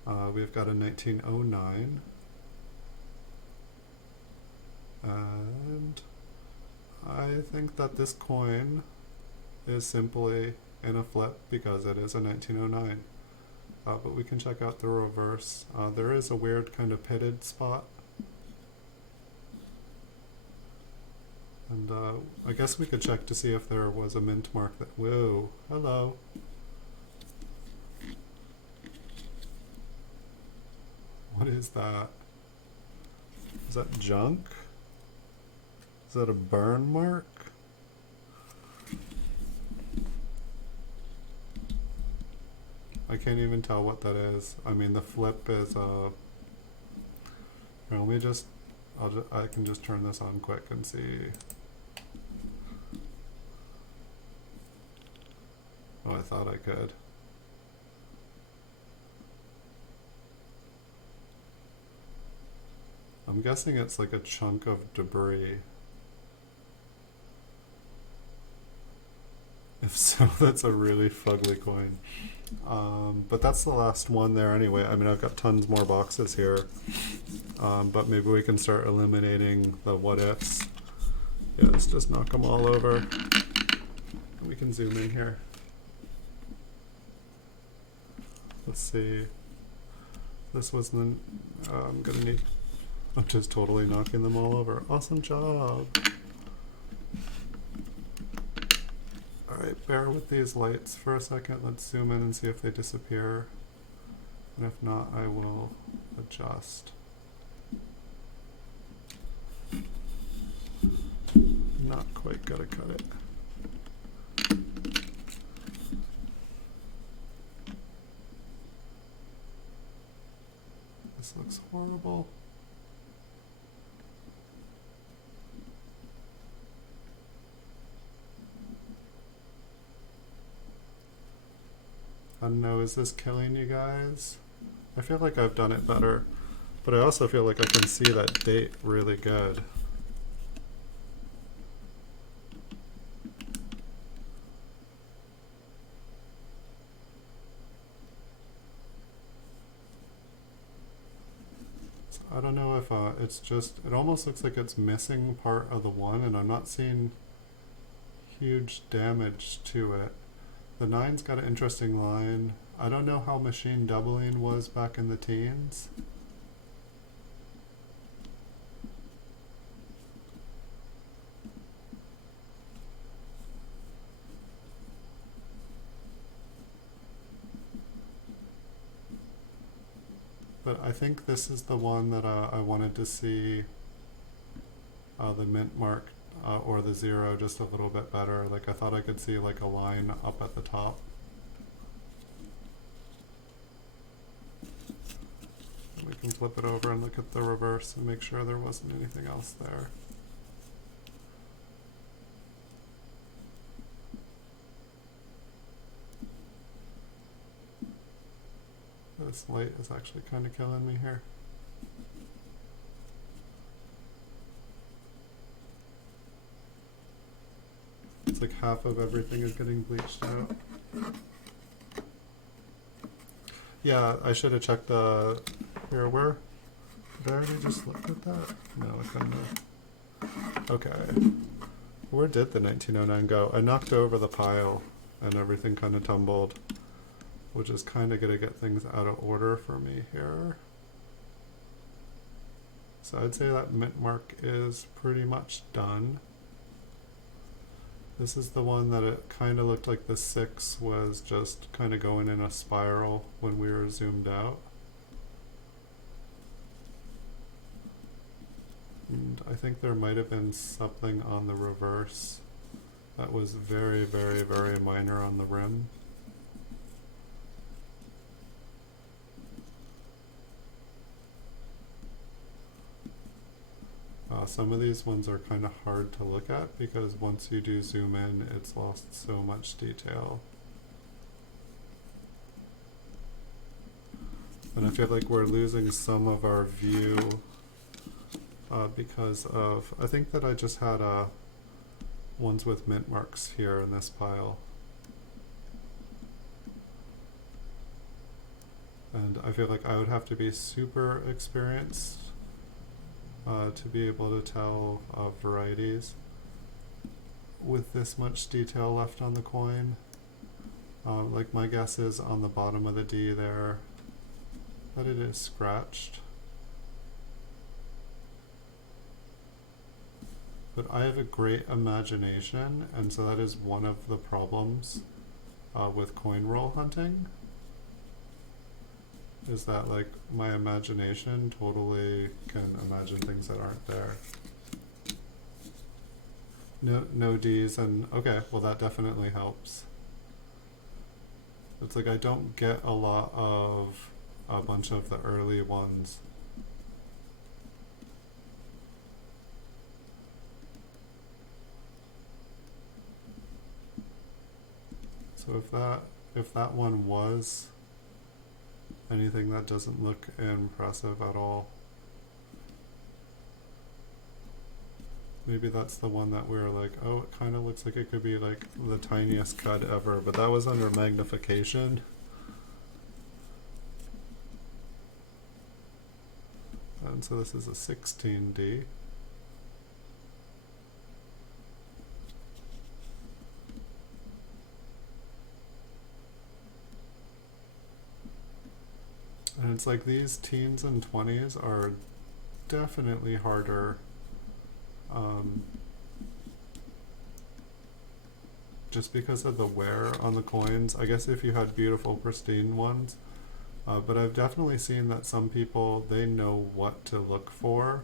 We've got a 1909. And I think that this coin is simply in a flip because it is a 1909. But we can check out the reverse. There is a weird kind of pitted spot. And I guess we could check to see if there was a mint mark that, whoa, hello. What is that? Is that junk? Is that a burn mark? I can't even tell what that is. I mean, the flip is let me just, I can just turn this on quick and see. Oh, I thought I could. I'm guessing it's like a chunk of debris. If so, that's a really fugly coin. But that's the last one there anyway. I mean, I've got tons more boxes here. But maybe we can start eliminating the what ifs. Yeah, let's just knock them all over. We can zoom in here. Let's see. This was the, I'm just totally knocking them all over. Awesome job. Alright, bear with these lights for a second. Let's zoom in and see if they disappear. And if not, I will adjust. Not quite gonna cut it. This looks horrible. I don't know, is this killing you guys? I feel like I've done it better, but I also feel like I can see that date really good. So I don't know if it's just, it almost looks like it's missing part of the one, and I'm not seeing huge damage to it. The 9's got an interesting line. I don't know how machine doubling was back in the teens. But I think this is the one that I wanted to see the mint mark or the 0 just a little bit better. Like I thought I could see like a line up at the top. We can flip it over and look at the reverse and make sure there wasn't anything else there. This light is actually kind of killing me here. like half of everything is getting bleached out. Yeah, I should have checked the, here, where, did I already just look at that? No, I couldn't have. Okay. Where did the 1909 go? I knocked over the pile and everything kind of tumbled, which is kind of going to get things out of order for me here. So I'd say that mint mark is pretty much done. This is the one that it kind of looked like the 6 was just kind of going in a spiral when we were zoomed out. And I think there might have been something on the reverse that was very, very, very minor on the rim. Some of these ones are kind of hard to look at because once you do zoom in, it's lost so much detail. And I feel like we're losing some of our view because of, I think that I just had ones with mint marks here in this pile. And I feel like I would have to be super experienced to be able to tell varieties with this much detail left on the coin. Like my guess is on the bottom of the D there that it is scratched. But I have a great imagination, and so that is one of the problems with coin roll hunting, is that like my imagination totally can imagine things that aren't there. No D's, and okay, well that definitely helps. It's like I don't get a lot of a bunch of the early ones. So if that one was anything that doesn't look impressive at all, maybe that's the one that we're like, oh, it kind of looks like it could be like the tiniest cut ever, but that was under magnification. And so this is a 16D. And it's like these teens and 20s are definitely harder just because of the wear on the coins. I guess if you had beautiful pristine ones, but I've definitely seen that some people, they know what to look for.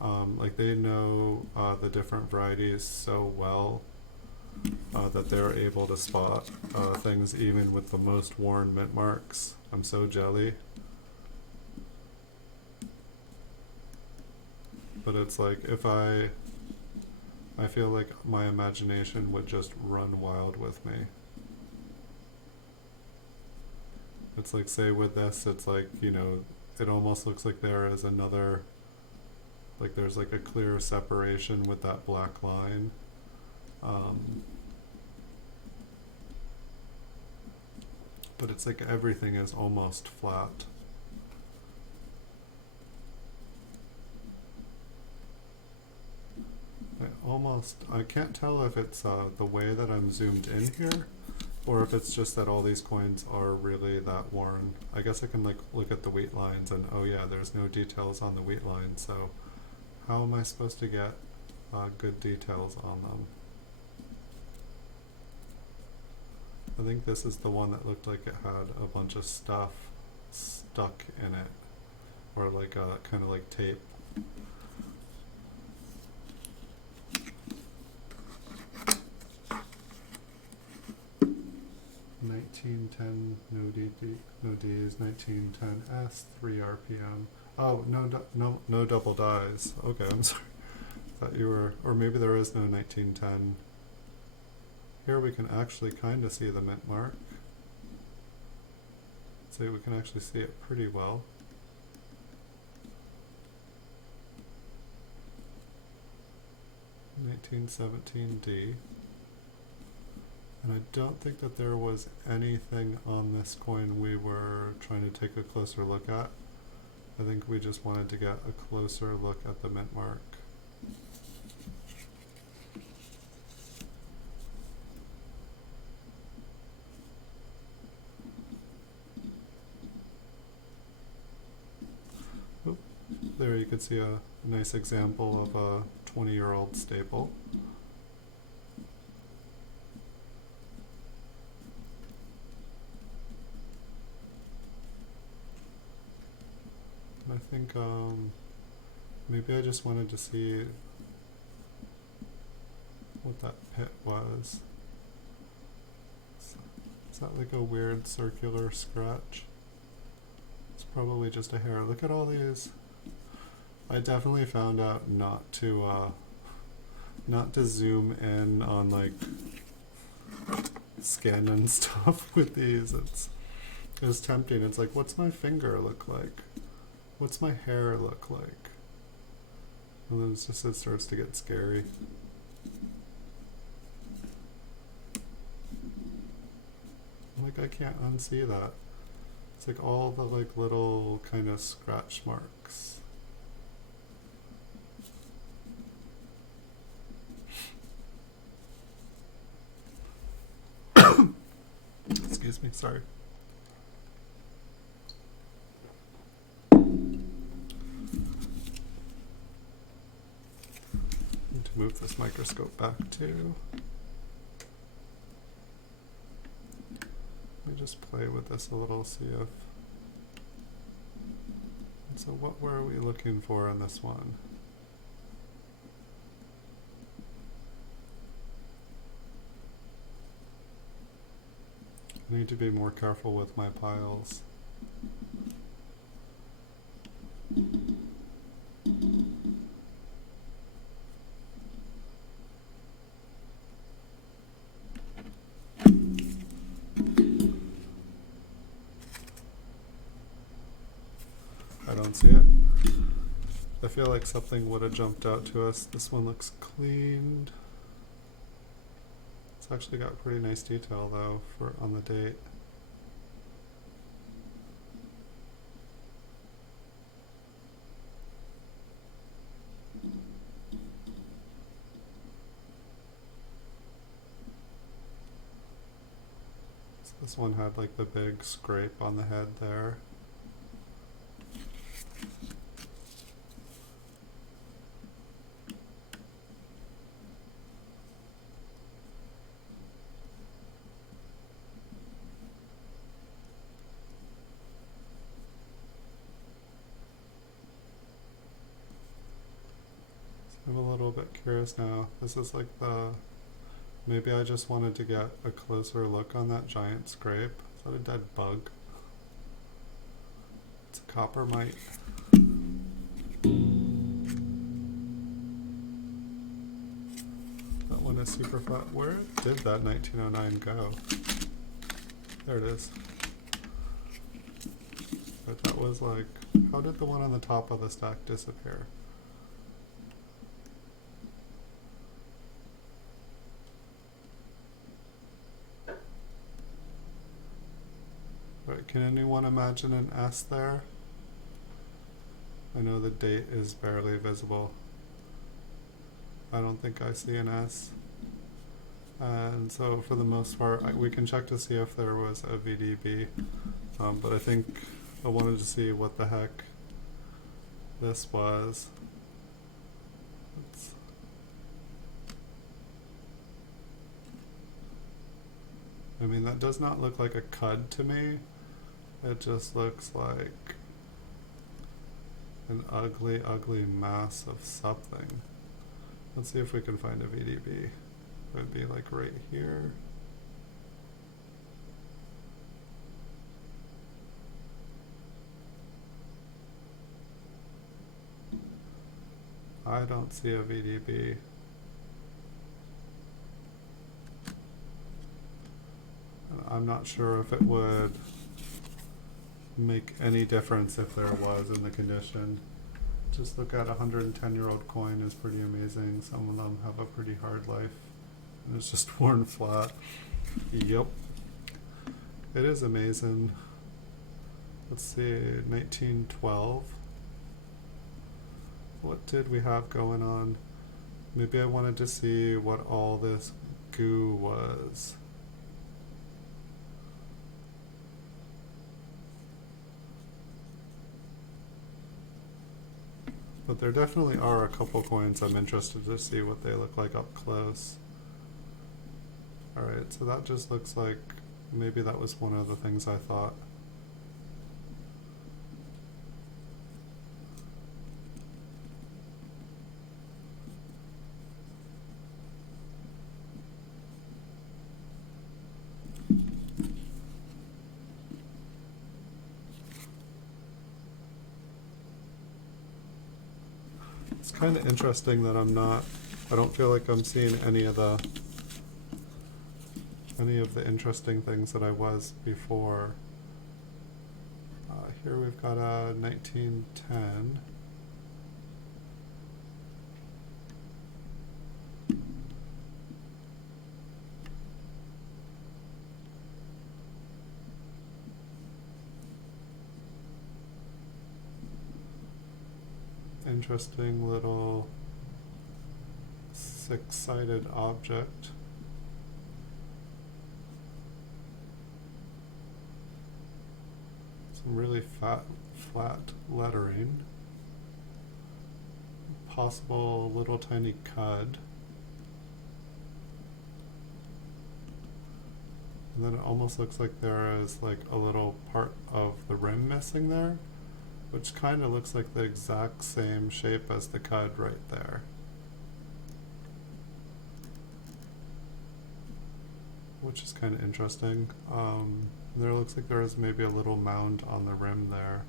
Like they know the different varieties so well that they're able to spot things even with the most worn mint marks. I'm so jelly. But it's like if I feel like my imagination would just run wild with me. It's like, say with this, it's like, you know, it almost looks like there is another, like there's like a clear separation with that black line. But it's like everything is almost flat. I can't tell if it's the way that I'm zoomed in here, or if it's just that all these coins are really that worn. I guess I can like look at the wheat lines and oh yeah, there's no details on the wheat line, so how am I supposed to get good details on them? I think this is the one that looked like it had a bunch of stuff stuck in it, or like kind of like tape. $19.10 no D's, $19.10S, 3 RPM. Oh, no double dies. Okay, I'm sorry. Thought you were, or maybe there is no 1910. Here we can actually kind of see the mint mark. So we can actually see it pretty well. $1917D. And I don't think that there was anything on this coin we were trying to take a closer look at. I think we just wanted to get a closer look at the mint mark. Oop. There you can see a nice example of a 20-year-old staple. I think maybe I just wanted to see what that pit was. Is that like a weird circular scratch? It's probably just a hair. Look at all these. I definitely found out not to zoom in on like skin and stuff with these. It was tempting. It's like, what's my finger look like? What's my hair look like? And then it starts to get scary. Like, I can't unsee that. It's like all the like little kind of scratch marks. Excuse me, sorry. Move this microscope back too. Let me just play with this a little, see if... So what were we looking for in this one? I need to be more careful with my piles. I don't see it. I feel like something would have jumped out to us. This one looks cleaned. It's actually got pretty nice detail though for on the date. So this one had like the big scrape on the head there. I'm a little bit curious now. This is like maybe I just wanted to get a closer look on that giant scrape. Is that a dead bug? It's a copper mite. That one is super flat. Where did that 1909 go? There it is. But that was like, how did the one on the top of the stack disappear? Right, can anyone imagine an S there? I know the date is barely visible. I don't think I see an S. And so for the most part, we can check to see if there was a VDB. But I think I wanted to see what the heck this was. I mean, that does not look like a cud to me. It just looks like an ugly, ugly mass of something. Let's see if we can find a VDB. It would be like right here. I don't see a VDB. I'm not sure if it would make any difference if there was in the condition. Just look at a 110-year-old coin is pretty amazing. Some of them have a pretty hard life and it's just worn flat. Yep. It is amazing. Let's see, 1912. What did we have going on? Maybe I wanted to see what all this goo was. But there definitely are a couple coins I'm interested to see what they look like up close. Alright, so that just looks like maybe that was one of the things I thought. It's kind of interesting that I don't feel like I'm seeing any of the interesting things that I was before. Here we've got a 1910. Interesting little six-sided object. Some really flat lettering. Possible little tiny cud. And then it almost looks like there is like a little part of the rim missing there, which kind of looks like the exact same shape as the cud right there. Which is kind of interesting. There looks like there is maybe a little mound on the rim there.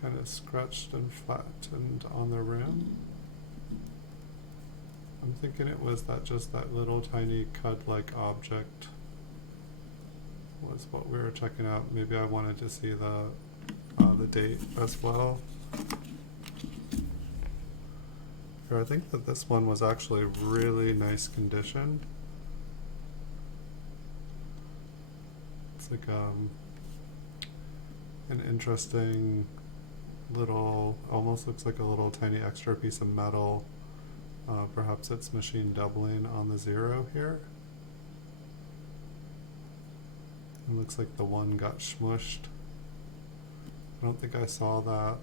Kind of scratched and flattened on the rim. I'm thinking it was just that little tiny cud-like object was what we were checking out. Maybe I wanted to see the date as well. Here, I think that this one was actually really nice condition. It's like an interesting little, almost looks like a little tiny extra piece of metal. Perhaps it's machine doubling on the 0 here. It looks like the 1 got smushed. I don't think I saw that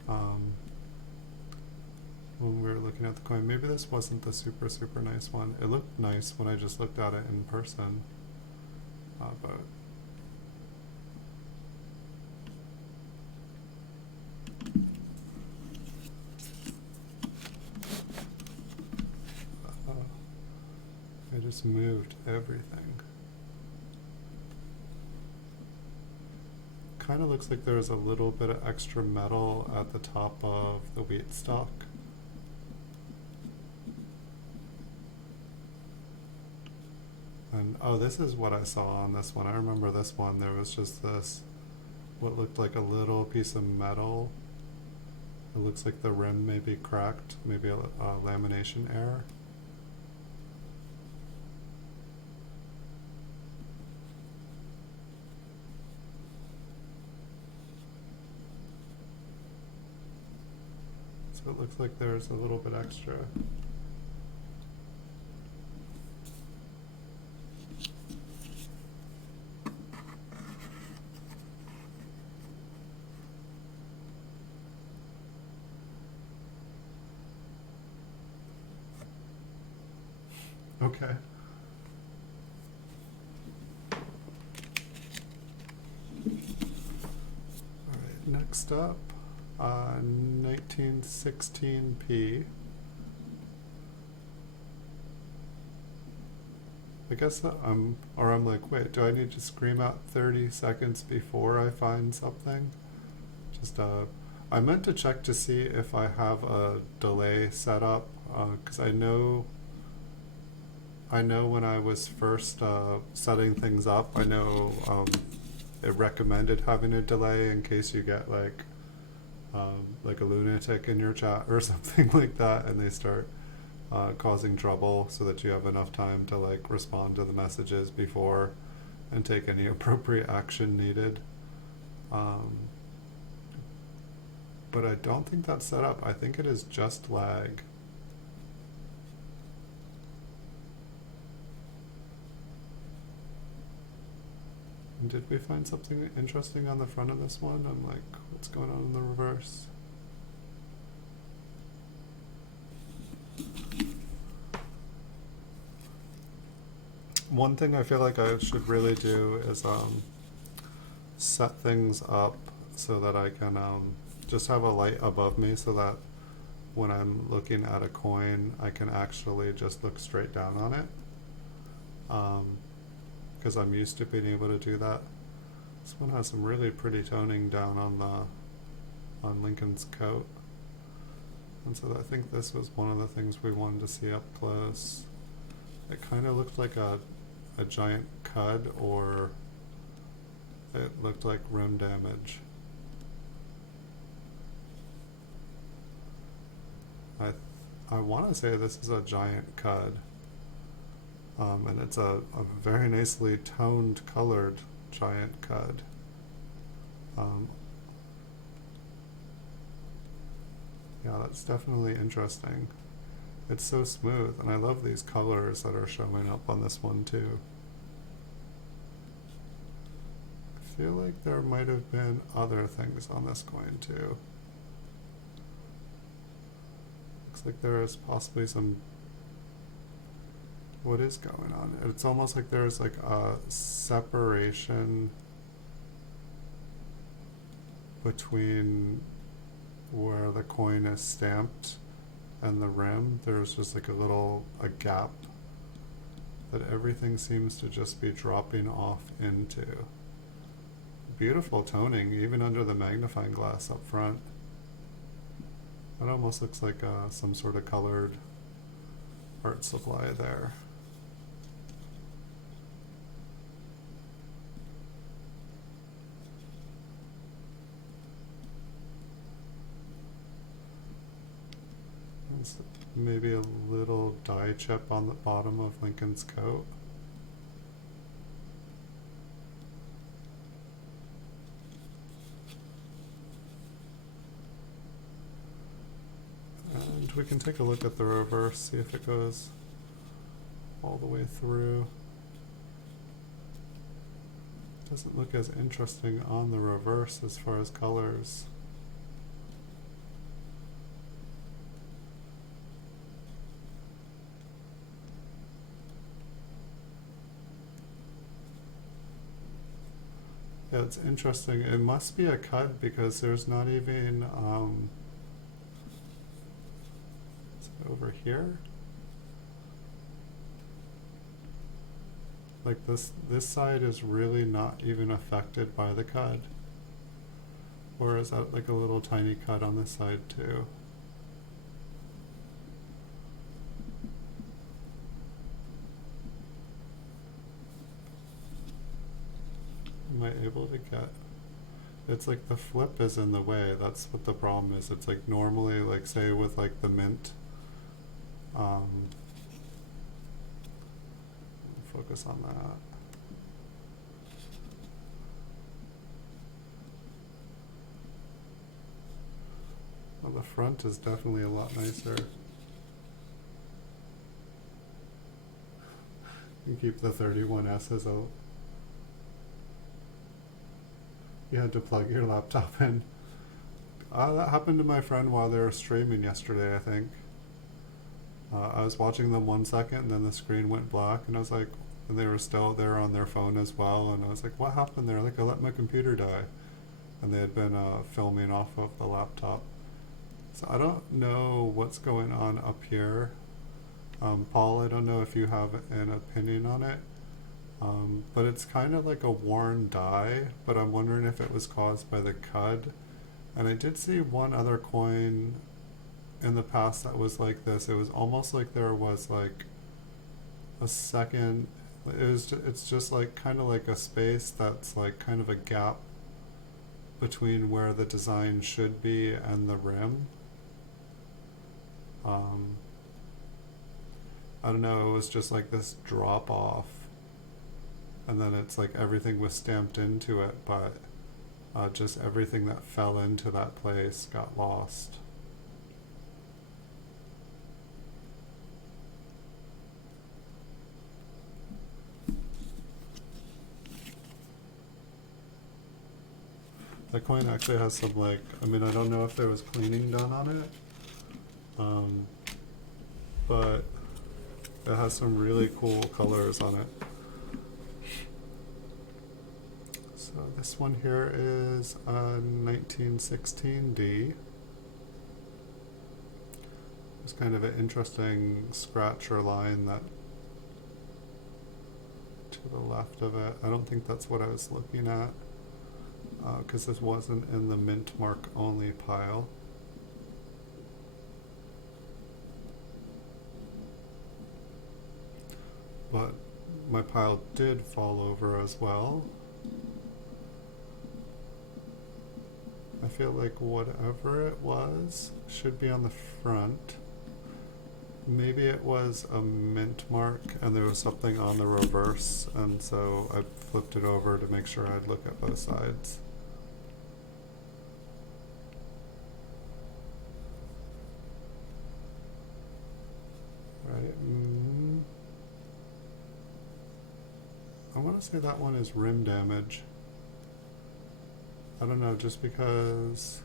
when we were looking at the coin. Maybe this wasn't the super nice one. It looked nice when I just looked at it in person, but I just moved everything. Kind of looks like there's a little bit of extra metal at the top of the wheat stalk. And oh, this is what I saw on this one. I remember this one. There was just this, what looked like a little piece of metal. It looks like the rim may be cracked, maybe a lamination error. So it looks like there's a little bit extra. Okay. All right, next up, 1916p. I guess I'm like, wait, do I need to scream out 30 seconds before I find something? Just, I meant to check to see if I have a delay set up, because I know when I was first setting things up, I know it recommended having a delay in case you get like a lunatic in your chat or something like that, and they start causing trouble, so that you have enough time to like respond to the messages before and take any appropriate action needed. But I don't think that's set up. I think it is just lag. And did we find something interesting on the front of this one? I'm like, what's going on in the reverse? One thing I feel like I should really do is set things up so that I can just have a light above me, so that when I'm looking at a coin, I can actually just look straight down on it. Because I'm used to being able to do that. This one has some really pretty toning down on Lincoln's coat. And so I think this was one of the things we wanted to see up close. It kind of looked like a giant cud, or it looked like rim damage. I want to say this is a giant cud. And it's a very nicely toned, colored giant cud. Yeah, that's definitely interesting. It's so smooth, and I love these colors that are showing up on this one too. I feel like there might have been other things on this coin too. Looks like there is possibly some... What is going on? It's almost like there's like a separation between where the coin is stamped and the rim. There's just like a gap that everything seems to just be dropping off into. Beautiful toning, even under the magnifying glass up front. It almost looks like some sort of colored art supply there. Maybe a little die chip on the bottom of Lincoln's coat. And we can take a look at the reverse, see if it goes all the way through. Doesn't look as interesting on the reverse as far as colors. Yeah, it's interesting. It must be a cut because there's not even over here. Like this side is really not even affected by the cut. Or is that like a little tiny cut on this side too? Am I able to get... It's like the flip is in the way. That's what the problem is. It's like normally, like say with like the mint, focus on that. Well, the front is definitely a lot nicer. You can keep the 31S as a... You had to plug your laptop in. That happened to my friend while they were streaming yesterday, I think. I was watching them 1 second and then the screen went black, and I was like, and they were still there on their phone as well, and I was like, what happened there? Like, I let my computer die. And they had been filming off of the laptop. So I don't know what's going on up here. Paul, I don't know if you have an opinion on it. But it's kind of like a worn die, but I'm wondering if it was caused by the cud And I did see one other coin in the past that was like this. It was almost like there was like a second, it's just like kind of like a space that's like kind of a gap between where the design should be and the rim. I don't know, it was just like this drop off, and then it's like everything was stamped into it, but just everything that fell into that place got lost. The coin actually has some like, I mean, I don't know if there was cleaning done on it, but it has some really cool colors on it. So this one here is a 1916D. It's kind of an interesting scratch or line that to the left of it. I don't think that's what I was looking at, because this wasn't in the mint mark only pile. But my pile did fall over as well. I feel like whatever it was should be on the front. Maybe it was a mint mark and there was something on the reverse, and so I flipped it over to make sure I'd look at both sides. Right. I want to say that one is rim damage. I don't know, just because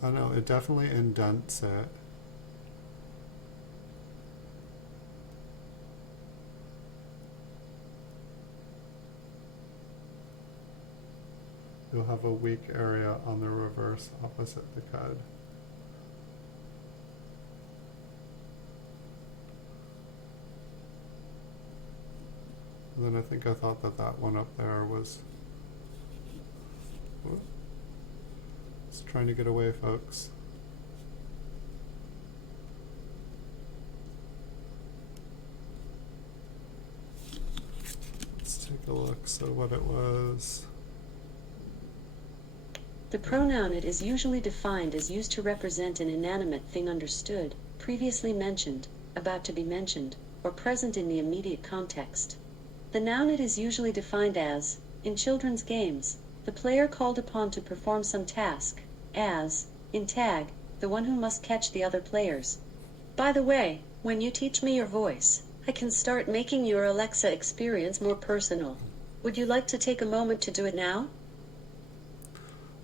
I don't know, it definitely indents it. You'll have a weak area on the reverse opposite the cud. And then I think I thought that that one up there was... Whoop. Just trying to get away, folks. Let's take a look. So what it was... The pronoun it is usually defined as used to represent an inanimate thing understood, previously mentioned, about to be mentioned, or present in the immediate context. The noun it is usually defined as, in children's games, the player called upon to perform some task, as, in tag, the one who must catch the other players. By the way, when you teach me your voice, I can start making your Alexa experience more personal. Would you like to take a moment to do it now?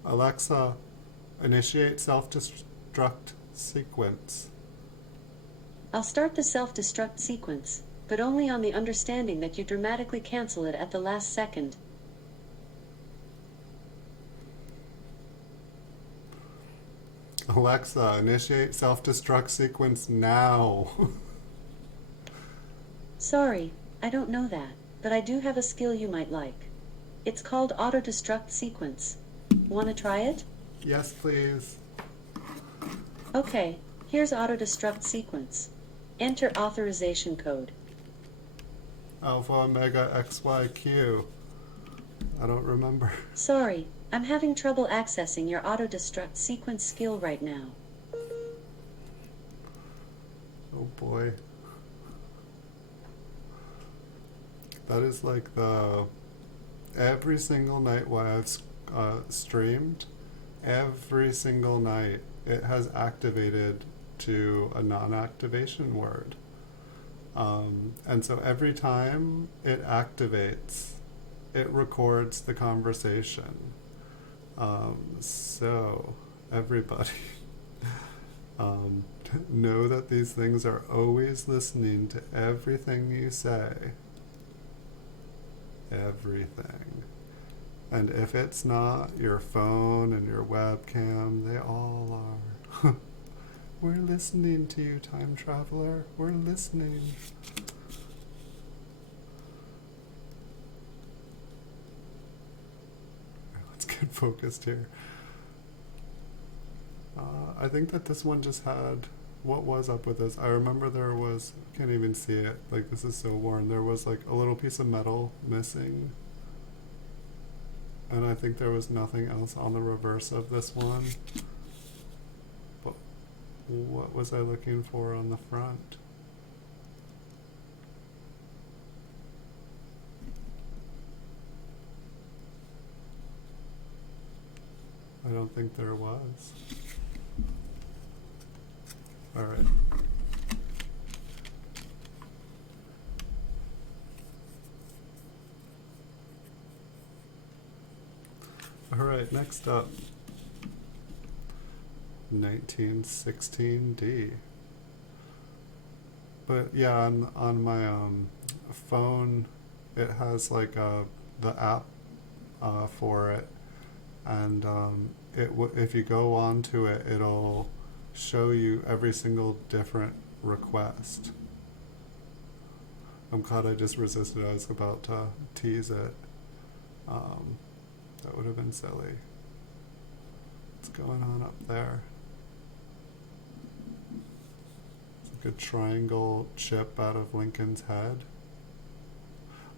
Alexa, initiate self-destruct sequence. I'll start the self-destruct sequence, but only on the understanding that you dramatically cancel it at the last second. Alexa, initiate self-destruct sequence now. Sorry, I don't know that, but I do have a skill you might like. It's called auto-destruct sequence. Want to try it? Yes, please. Okay, here's auto-destruct sequence. Enter authorization code. Alpha Omega XYQ. I don't remember. Sorry, I'm having trouble accessing your auto-destruct sequence skill right now. Oh boy. That is like the... Every single night while I've streamed, every single night it has activated to a non-activation word. And so every time it activates, it records the conversation. So everybody know that these things are always listening to everything you say. Everything. And if it's not, your phone and your webcam, they all are. We're listening to you, time traveler. We're listening. focused here. I think that this one just had, what was up with this? I remember there was, can't even see it, like this is so worn, there was like a little piece of metal missing. And I think there was nothing else on the reverse of this one. But what was I looking for on the front? I don't think there was. All right. All right, next up, 1916D. But yeah, on my phone, it has like the app for it, and if you go onto it, it'll show you every single different request. I'm glad I just resisted. I was about to tease it. That would have been silly. What's going on up there? It's like a triangle chip out of Lincoln's head.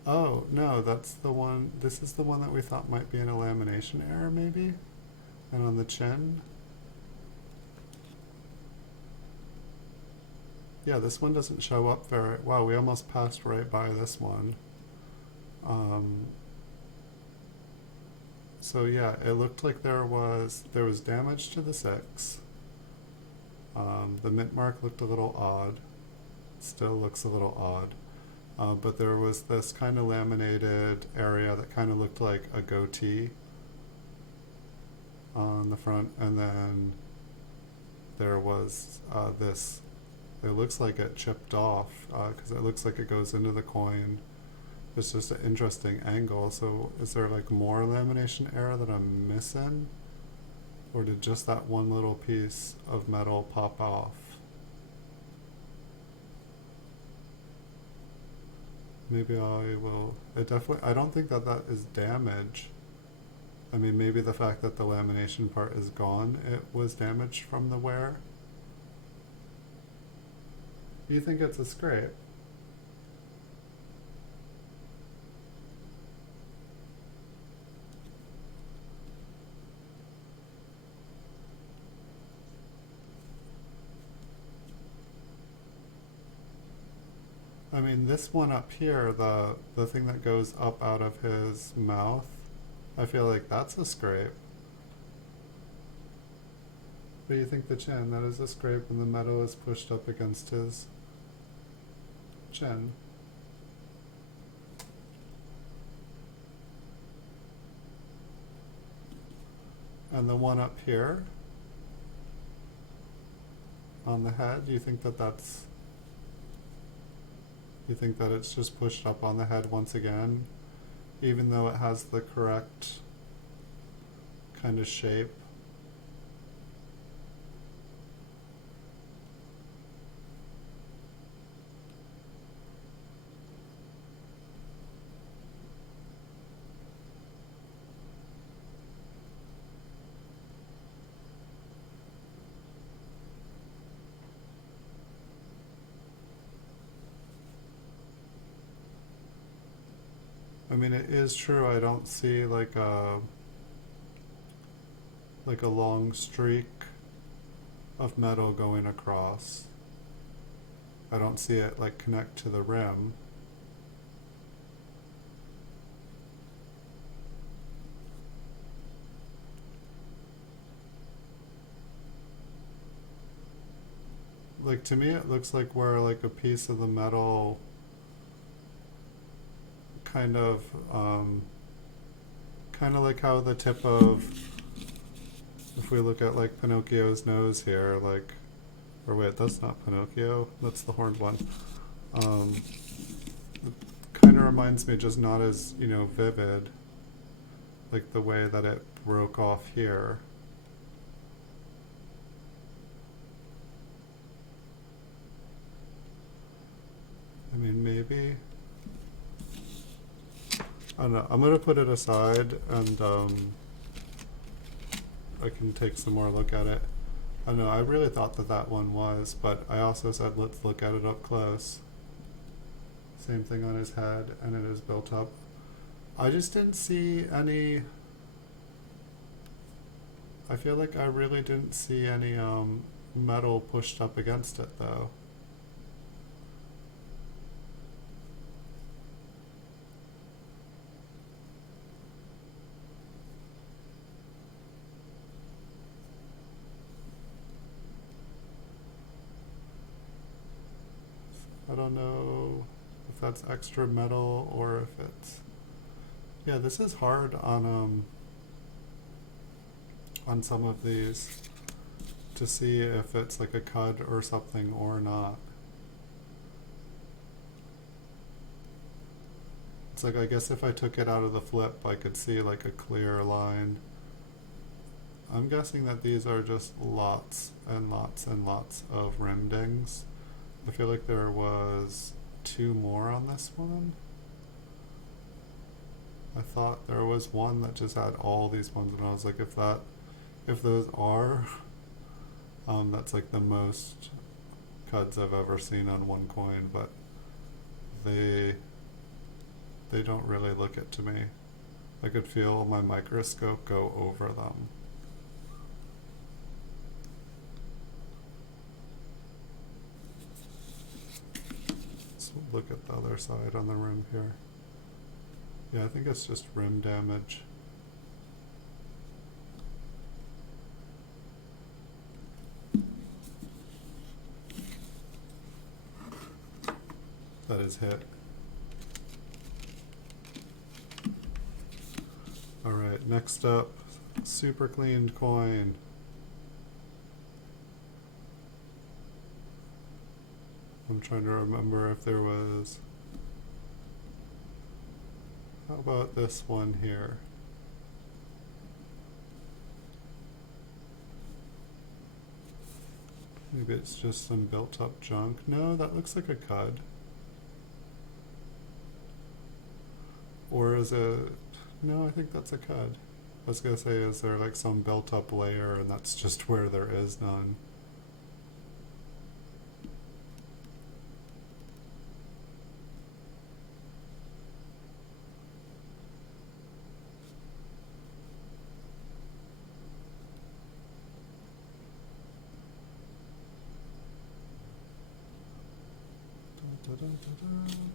Oh, no, that's the one. This is the one that we thought might be an lamination error, maybe? And on the chin? Yeah, this one doesn't show up very... Wow, we almost passed right by this one. So yeah, it looked like there was damage to the 6. The mint mark looked a little odd. Still looks a little odd. But there was this kind of laminated area that kind of looked like a goatee on the front, and then there was this, it looks like it chipped off because it looks like it goes into the coin. It's just an interesting angle. So is there like more lamination error that I'm missing? Or did just that one little piece of metal pop off? Maybe I will, I don't think that that is damage. I mean, maybe the fact that the lamination part is gone, it was damaged from the wear. You think it's a scrape? I mean, this one up here, the thing that goes up out of his mouth, I feel like that's a scrape. What do you think the chin? That is a scrape and the metal is pushed up against his chin. And the one up here on the head, do you think that that's... You think that it's just pushed up on the head once again, even though it has the correct kind of shape? I mean, it is true, I don't see like a long streak of metal going across. I don't see it like connect to the rim. Like, to me it looks like where like a piece of the metal kind of like how the tip of, if we look at like Pinocchio's nose here, like, or wait, that's not Pinocchio, that's the horned one. It kind of reminds me, just not as, you know, vivid, like the way that it broke off here. I mean, maybe, I don't know, I'm gonna put it aside and I can take some more look at it. I don't know, I really thought that that one was, but I also said let's look at it up close. Same thing on his head, and it is built up. I just didn't see any. I feel like I really didn't see any metal pushed up against it though. I don't know if that's extra metal or if it's. Yeah, this is hard on some of these to see if it's like a cud or something or not. It's like, I guess if I took it out of the flip, I could see like a clear line. I'm guessing that these are just lots and lots and lots of rim dings. I feel like there was 2 more on this one. I thought there was one that just had all these ones, and I was like, if those are, that's like the most cuds I've ever seen on one coin, but they don't really look it to me. I could feel my microscope go over them. Let's look at the other side on the rim here. Yeah, I think it's just rim damage. That is hit. Alright, next up, super cleaned coin. I'm trying to remember if there was. How about this one here? Maybe it's just some built up junk. No, that looks like a cud. Or is it? No, I think that's a cud. I was gonna say, is there like some built up layer and that's just where there is none? Dun, dun, dun, dun.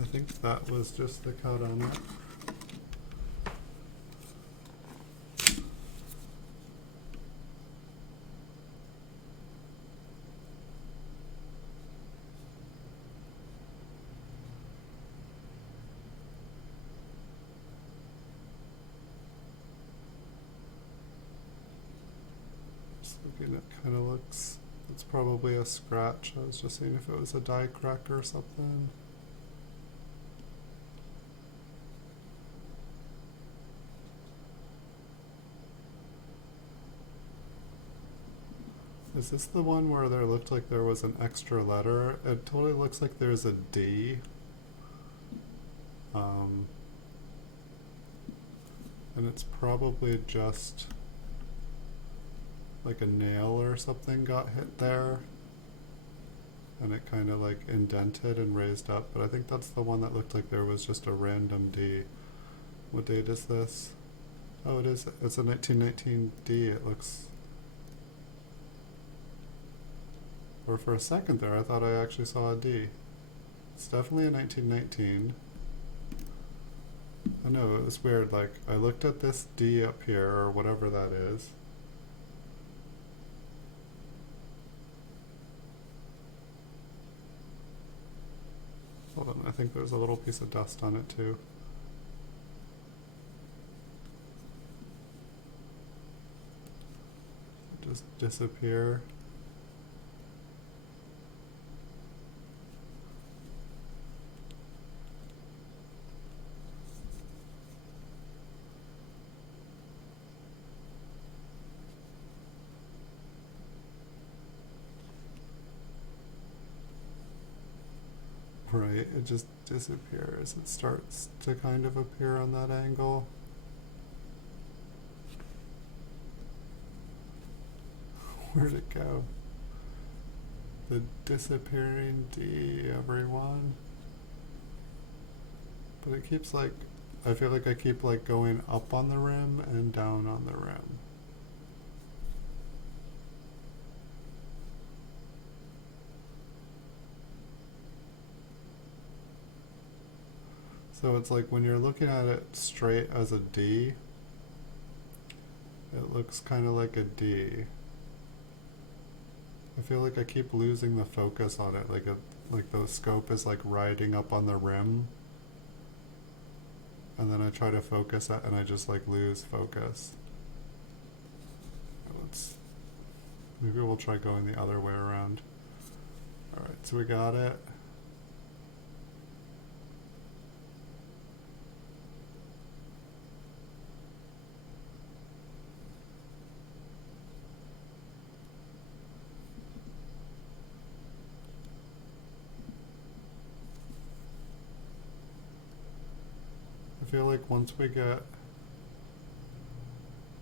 I think that was just the cut on it. Just looking, it kind of looks, it's probably a scratch. I was just seeing if it was a die crack or something. Is this the one where there looked like there was an extra letter? It totally looks like there's a D. And it's probably just like a nail or something got hit there. And it kind of like indented and raised up. But I think that's the one that looked like there was just a random D. What date is this? Oh, it is. It's a 1919 D. It looks. Or for a second there, I thought I actually saw a D. It's definitely a 1919. I know, it was weird. Like, I looked at this D up here, or whatever that is. Hold on, I think there's a little piece of dust on it too. Just disappear. Right, it just disappears. It starts to kind of appear on that angle. Where'd it go? The disappearing D, everyone. But it keeps like, I feel like I keep like going up on the rim and down on the rim. So it's like when you're looking at it straight as a D, it looks kind of like a D. I feel like I keep losing the focus on it, like the scope is like riding up on the rim, and then I try to focus it and I just like lose focus. Maybe we'll try going the other way around. Alright, so we got it. I feel like once we get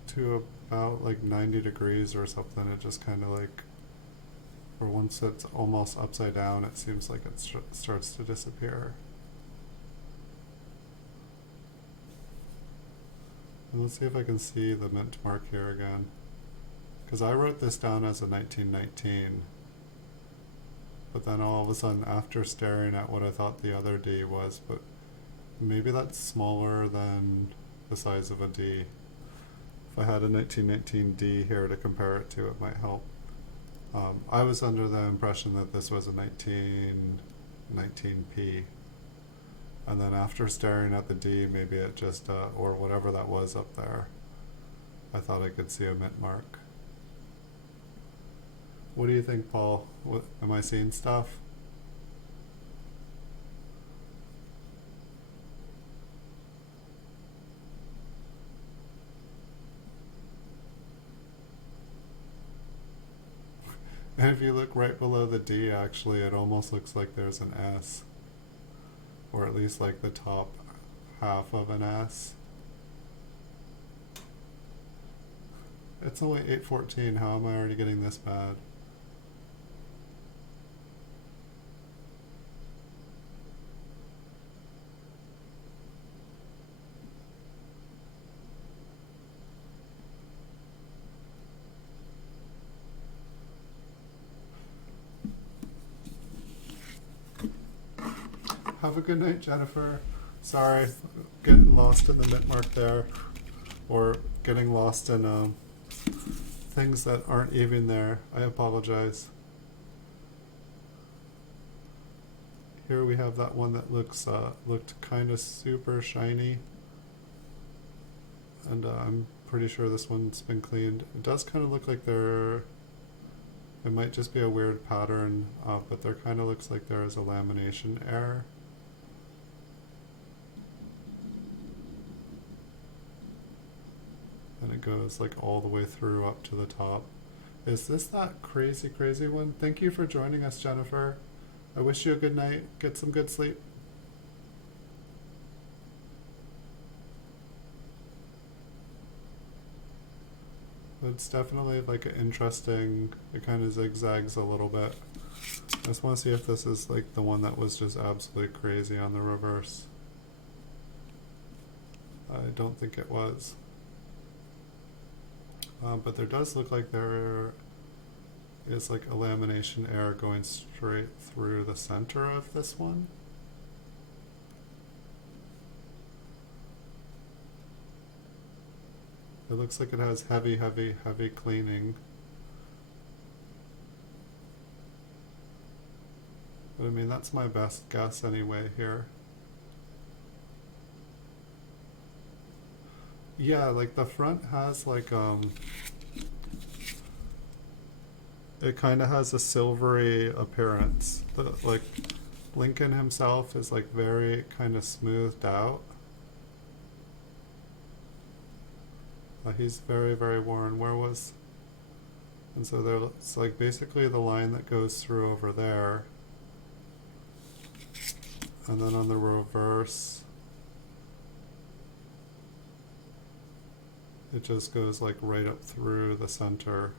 to about like 90 degrees or something, it just kind of like, or once it's almost upside down, it seems like it starts to disappear. And let's see if I can see the mint mark here again. Because I wrote this down as a 1919. But then all of a sudden, after staring at what I thought the other D was, but maybe that's smaller than the size of a D. If I had a 1919 D here to compare it to, it might help. I was under the impression that this was a 19P. And then after staring at the D, maybe it just, or whatever that was up there, I thought I could see a mint mark. What do you think, Paul? Am I seeing stuff? And if you look right below the D, actually, it almost looks like there's an S. Or at least like the top half of an S. It's only 8:14. How am I already getting this bad? Have a good night, Jennifer. Sorry, getting lost in the mint mark there, or getting lost in things that aren't even there. I apologize. Here we have that one that looked kind of super shiny, and I'm pretty sure this one's been cleaned. It does kind of look like it might just be a weird pattern, but there kind of looks like there is a lamination error. And it goes like all the way through up to the top. Is this that crazy, crazy one? Thank you for joining us, Jennifer. I wish you a good night. Get some good sleep. It's definitely like an interesting, it kind of zigzags a little bit. I just want to see if this is like the one that was just absolutely crazy on the reverse. I don't think it was. But there does look like there is like a lamination error going straight through the center of this one. It looks like it has heavy, heavy, heavy cleaning. But I mean, that's my best guess anyway here. Yeah, like the front has like it kind of has a silvery appearance. Like Lincoln himself is like very kind of smoothed out. He's very, very worn. And so there's like basically the line that goes through over there. and then on the reverse it just goes like right up through the center.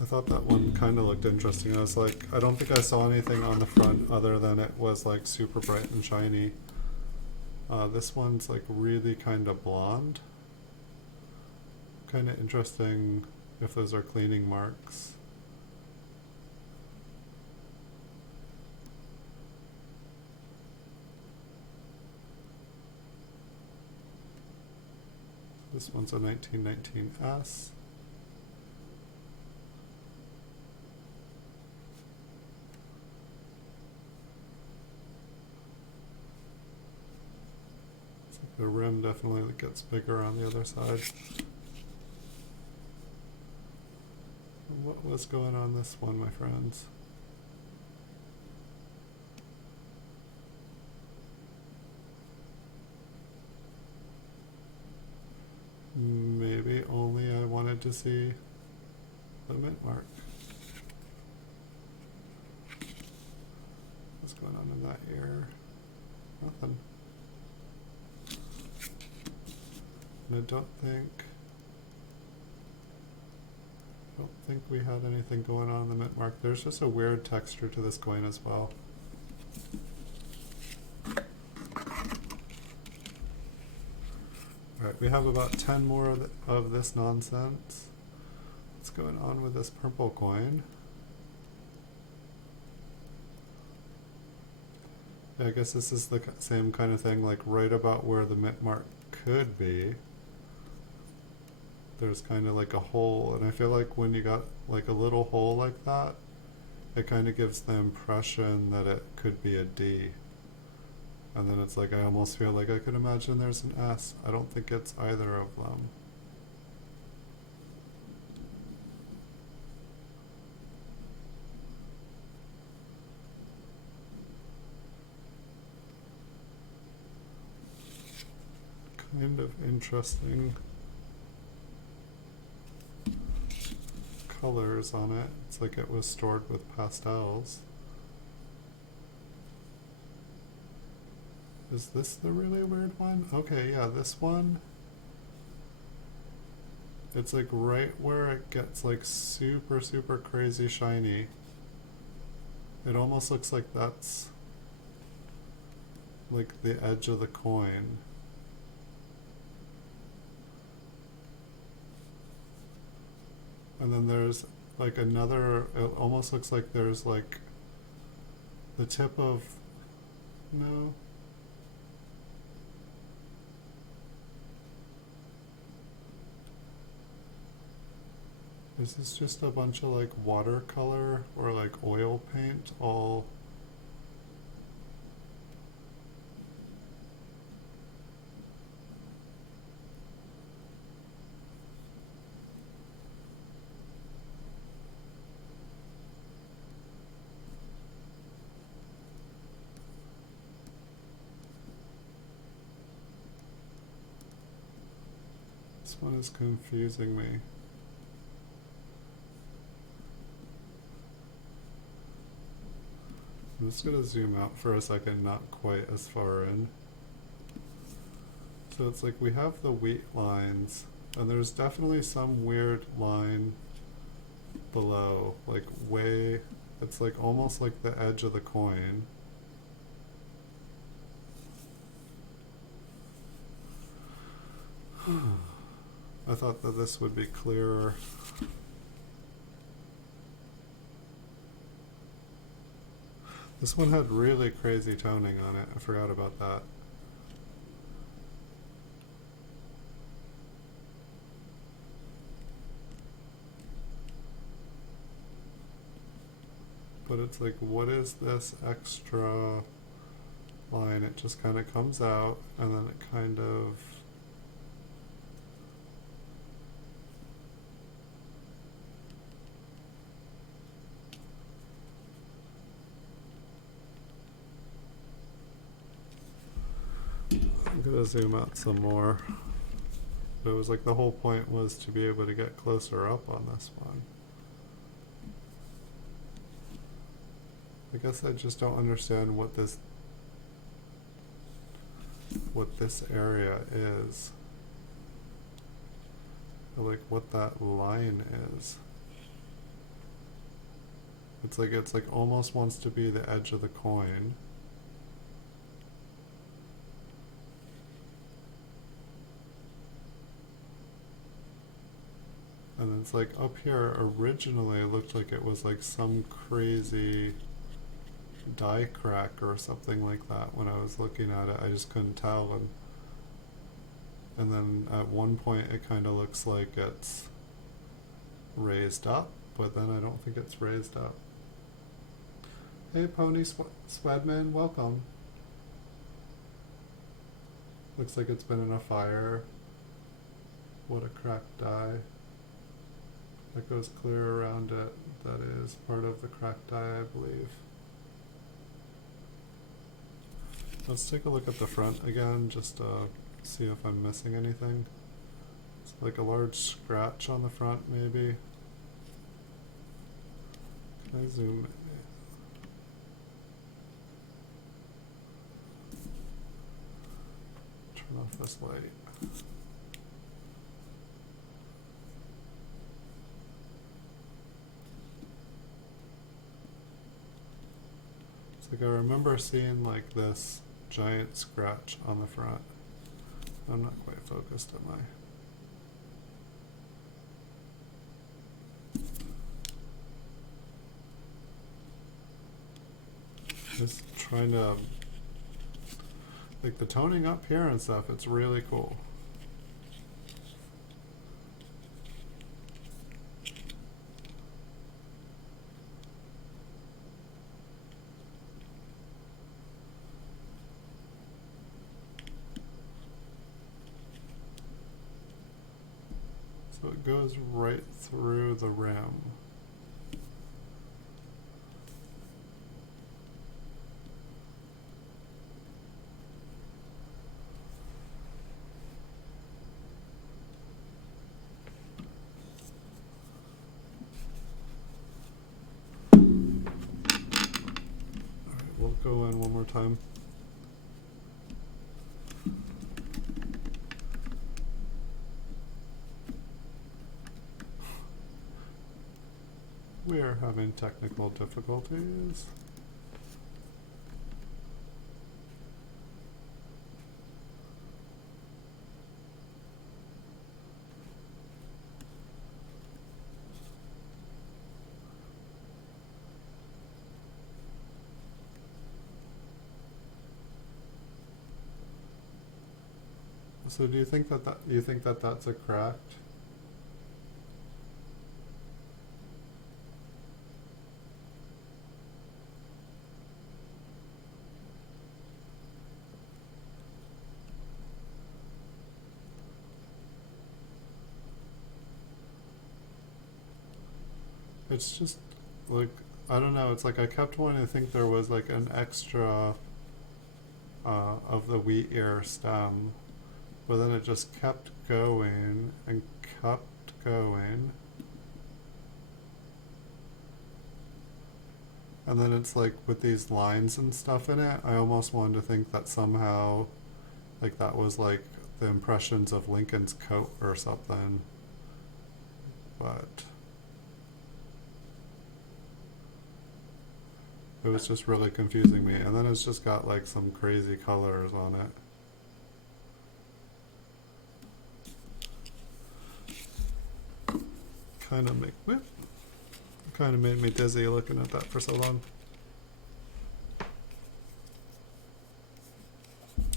I thought that one kind of looked interesting. I was like, I don't think I saw anything on the front other than it was like super bright and shiny. This one's like really kind of blonde. Kind of interesting if those are cleaning marks. This one's a 1919S. The rim definitely gets bigger on the other side. What was going on this one, my friends? Maybe only I wanted to see the mint mark. What's going on in that ear? Nothing. And I don't think we had anything going on in the mint mark. There's just a weird texture to this coin as well. Alright, we have about 10 more of this nonsense. What's going on with this purple coin? Yeah, I guess this is the same kind of thing, like right about where the mint mark could be. There's kind of like a hole, and I feel like when you got like a little hole like that, it kind of gives the impression that it could be a D. And then it's like, I almost feel like I could imagine there's an S. I don't think it's either of them. Kind of interesting colors on it. It's like it was stored with pastels. Is this the really weird one? Okay, yeah, this one. It's like right where it gets like super, super crazy shiny. It almost looks like that's like the edge of the coin. And then there's like another, it almost looks like there's like the tip of, no. Is this just a bunch of like watercolor or like oil paint all? This one is confusing me. I'm just going to zoom out for a second, not quite as far in. So it's like we have the wheat lines, and there's definitely some weird line below, like way, it's like almost like the edge of the coin. I thought that this would be clearer. This one had really crazy toning on it. I forgot about that. But it's like, what is this extra line? It just kind of comes out, and then it kind of... I'm gonna zoom out some more. But it was like the whole point was to be able to get closer up on this one. I guess I just don't understand what this area is. Or like what that line is. It's like almost wants to be the edge of the coin. And it's like up here originally it looked like it was like some crazy die crack or something like that when I was looking at it. I just couldn't tell, and then at one point it kind of looks like it's raised up, but then I don't think it's raised up. Hey Pony Swadman, welcome. Looks like it's been in a fire. What a cracked die. That goes clear around it. That is part of the cracked die, I believe. Let's take a look at the front again, just to see if I'm missing anything. It's like a large scratch on the front, maybe. Can I zoom in? Turn off this light. It's like I remember seeing like this giant scratch on the front. I'm not quite focused, am I? Just trying to, like the toning up here and stuff, it's really cool. So it goes right through the rim. We'll go in one more time. We are having technical difficulties. So do you think that that's a cracked? It's just like, I don't know, it's like I kept wanting to think there was like an extra of the wheat ear stem, but then it just kept going and kept going. And then it's like with these lines and stuff in it, I almost wanted to think that somehow like that was like the impressions of Lincoln's coat or something. But it was just really confusing me. And then it's just got like some crazy colors on it. Kind of made me dizzy looking at that for so long.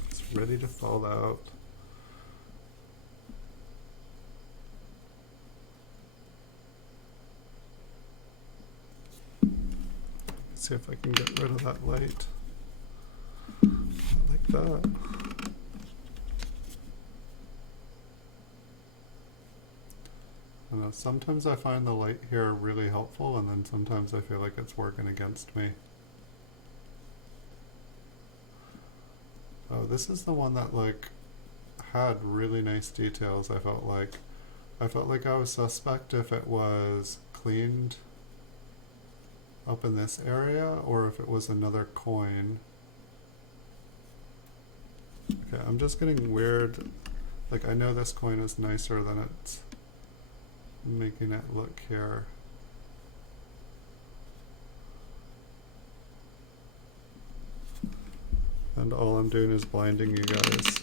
It's ready to fall out. Let's see if I can get rid of that light. Like that. I don't know, sometimes I find the light here really helpful, and then sometimes I feel like it's working against me. Oh, this is the one that like had really nice details. I felt like I was suspect if it was cleaned up in this area or if it was another coin. Okay, I'm just getting weird. Like, I know this coin is nicer than it's making it look here. And all I'm doing is blinding you guys.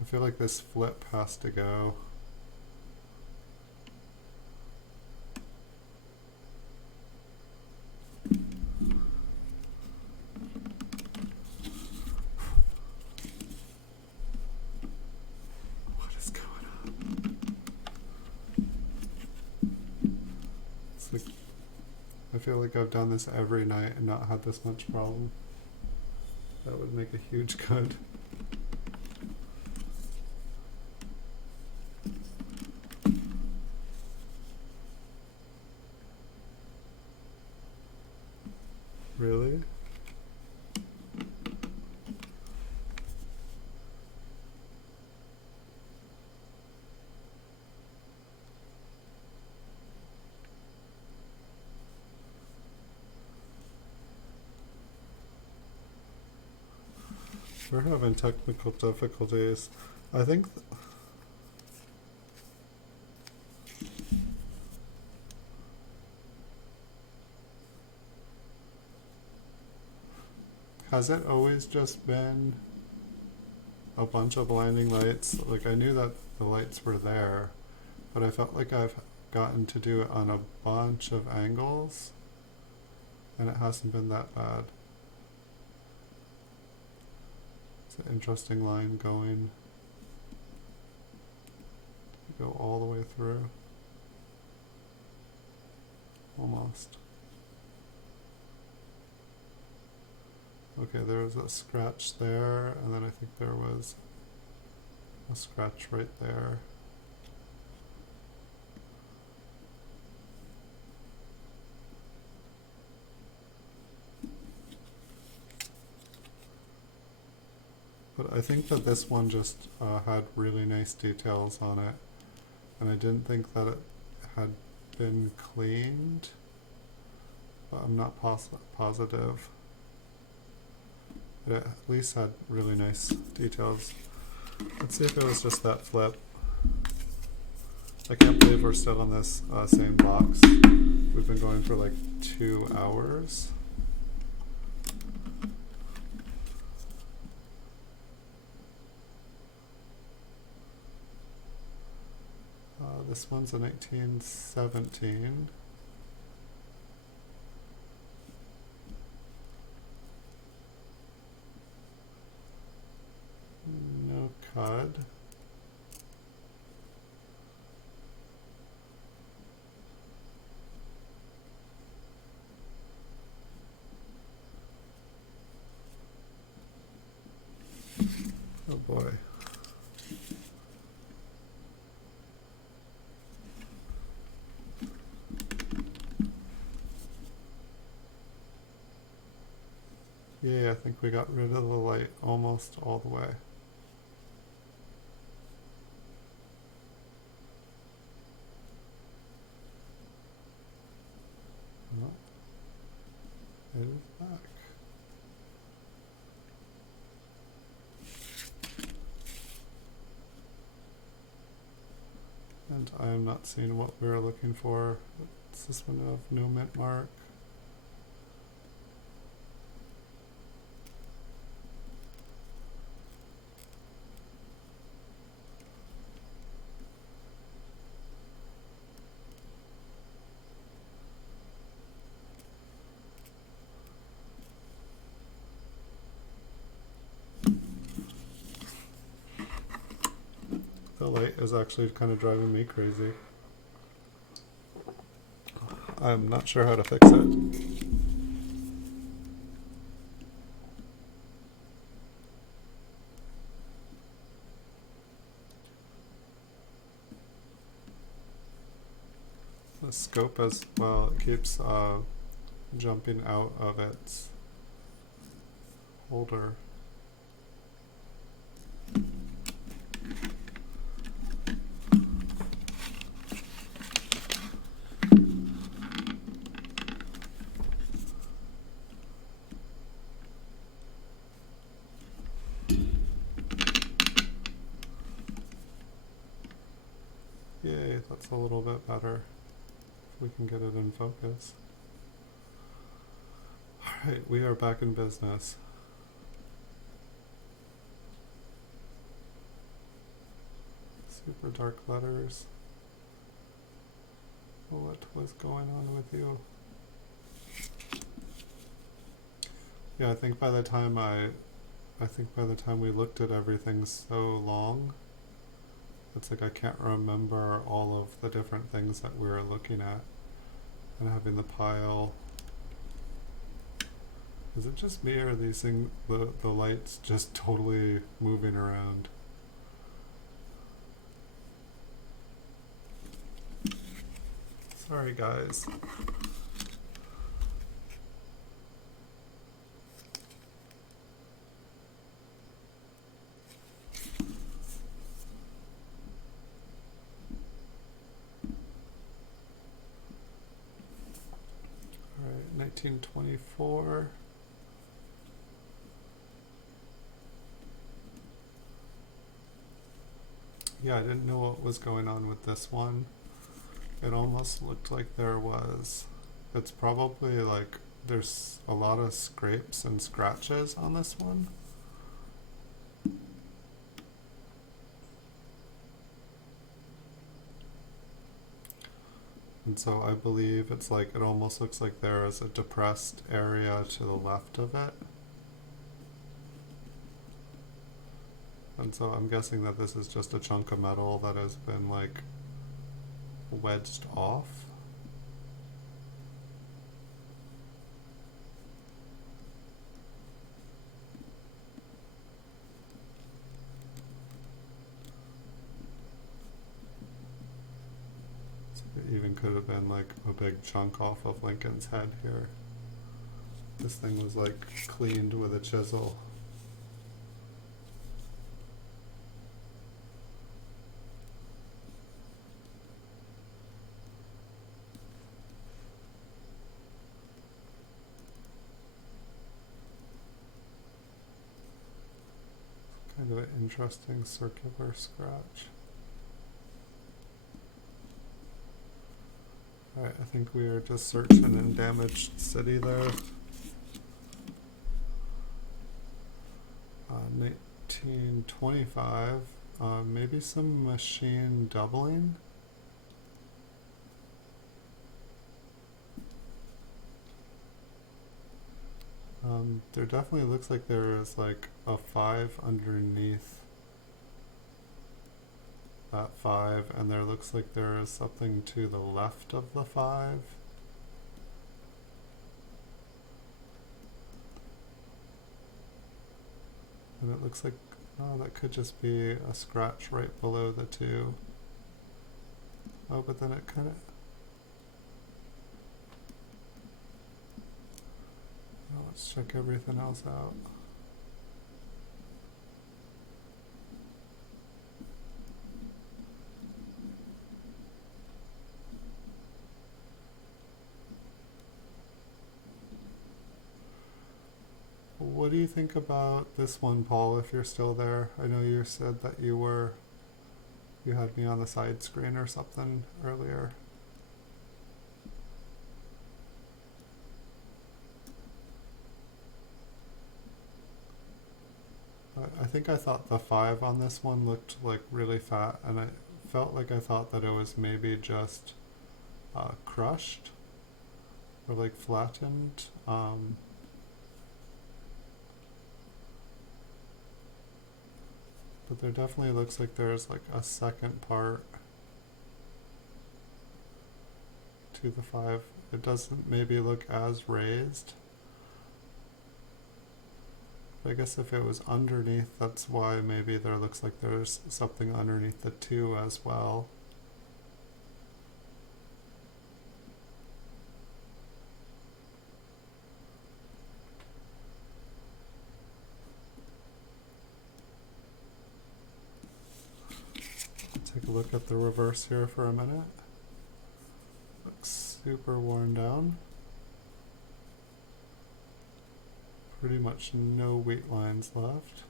I feel like this flip has to go. What is going on? It's like, I feel like I've done this every night and not had this much problem. That would make a huge good. Really? We're having technical difficulties. I think has it always just been a bunch of blinding lights? Like, I knew that the lights were there, but I felt like I've gotten to do it on a bunch of angles and it hasn't been that bad. It's an interesting line going. Go all the way through. Almost. Okay, there was a scratch there, and then I think there was a scratch right there. But I think that this one just had really nice details on it, and I didn't think that it had been cleaned, but I'm not positive. It at least had really nice details. Let's see if it was just that flip. I can't believe we're still in this same box. We've been going for like 2 hours. This one's a 1917. No cud. Oh boy. Yeah, I think we got rid of the light almost all the way. Oh, it is back. And I am not seeing what we were looking for. It's this one of no mint mark. The light is actually kind of driving me crazy. I'm not sure how to fix it. The scope as well, it keeps jumping out of its holder. That's a little bit better if we can get it in focus. Alright, we are back in business. Super dark letters. What was going on with you? Yeah, I think by the time we looked at everything so long, it's like I can't remember all of the different things that we were looking at. And having the pile. Is it just me, or are these things, the lights just totally moving around? Sorry guys. Alright, 1924. Yeah, I didn't know what was going on with this one. It almost looked like there was. It's probably like there's a lot of scrapes and scratches on this one. And so I believe it's like, it almost looks like there is a depressed area to the left of it. And so I'm guessing that this is just a chunk of metal that has been like wedged off. So it even could have been like a big chunk off of Lincoln's head here. This thing was like cleaned with a chisel. Kind of an interesting circular scratch. Alright, I think we are just searching in damaged city there. 1925, maybe some machine doubling. There definitely looks like there is like a 5 underneath that 5, and there looks like there is something to the left of the 5. And it looks like, oh, that could just be a scratch right below the 2. Oh, but then it kind of... Oh, let's check everything else out. What do you think about this one, Paul, if you're still there? I know you said that you had me on the side screen or something earlier. I think I thought the 5 on this one looked like really fat, and I felt like I thought that it was maybe just crushed or like flattened. But there definitely looks like there's like a second part to the 5. It doesn't maybe look as raised. I guess if it was underneath, that's why maybe there looks like there's something underneath the 2 as well. Take a look at the reverse here for a minute. Looks super worn down. Pretty much no weight lines left.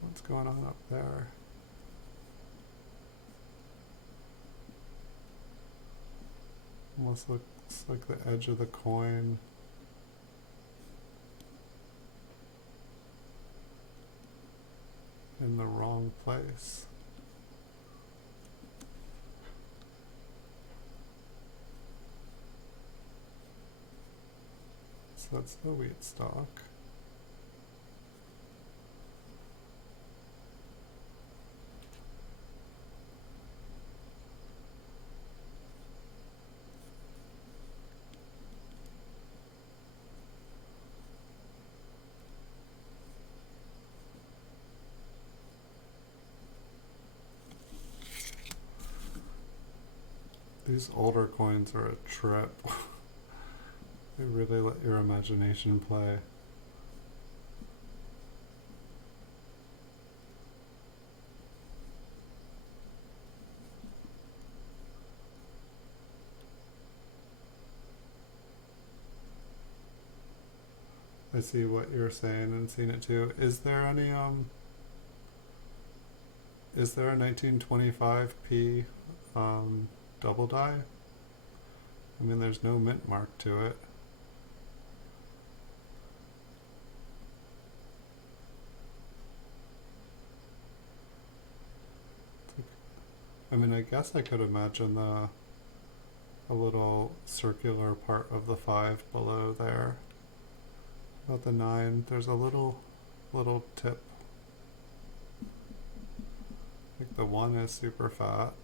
What's going on up there? Almost looks like the edge of the coin. In the wrong place. So that's the wheat stalk. These older coins are a trip. They really let your imagination play. I see what you're saying and seen it too. Is there a 1925p double die? I mean, there's no mint mark to it. I mean, I guess I could imagine a little circular part of the 5 below there. About the 9, there's a little tip. I think the 1 is super fat.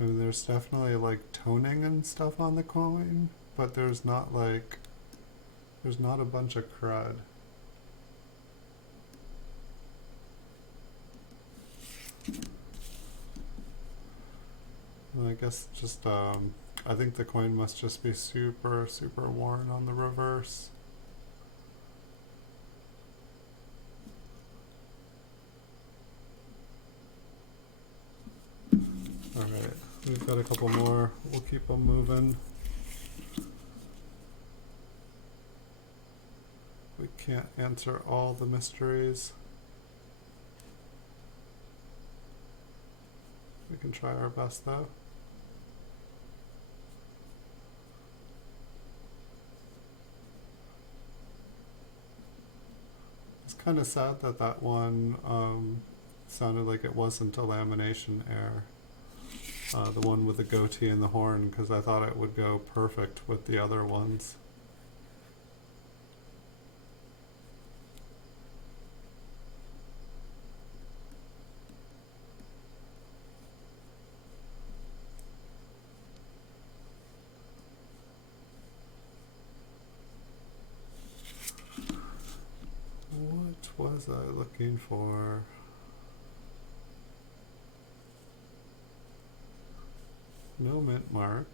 I mean, there's definitely like toning and stuff on the coin, but there's not a bunch of crud. And I guess just I think the coin must just be super worn on the reverse. Alright, we've got a couple more. We'll keep them moving. We can't answer all the mysteries. We can try our best though. It's kind of sad that that one sounded like it wasn't a lamination error. The one with the goatee and the horn, because I thought it would go perfect with the other ones. What was I looking for? No mint mark.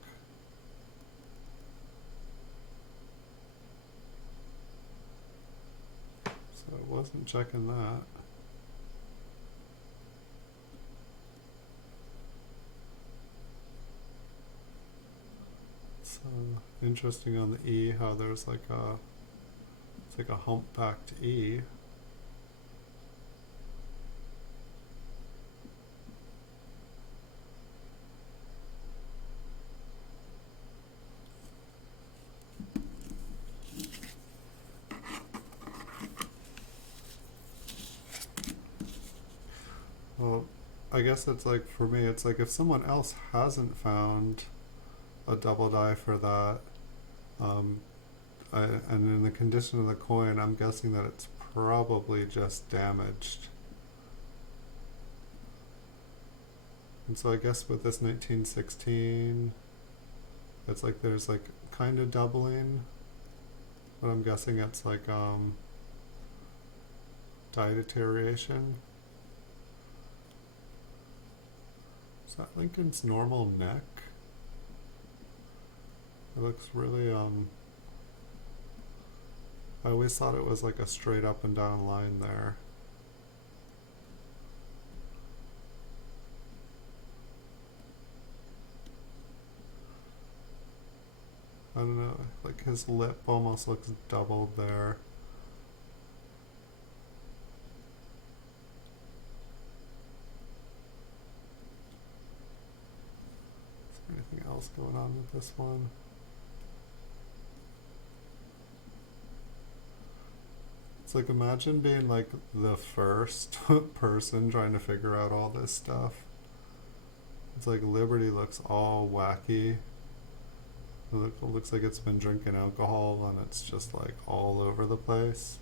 So I wasn't checking that. So interesting on the E how there's like it's like a humpbacked E. Well, I guess it's like, for me, it's like if someone else hasn't found a double die for that, and in the condition of the coin, I'm guessing that it's probably just damaged. And so I guess with this 1916, it's like there's like kind of doubling, but I'm guessing it's like die deterioration. Is that Lincoln's normal neck? It looks really I always thought it was like a straight up and down line there. I don't know, like his lip almost looks doubled there. Is there anything else going on with this one? It's like, imagine being like the first person trying to figure out all this stuff. It's like Liberty looks all wacky. It looks like it's been drinking alcohol and it's just like all over the place.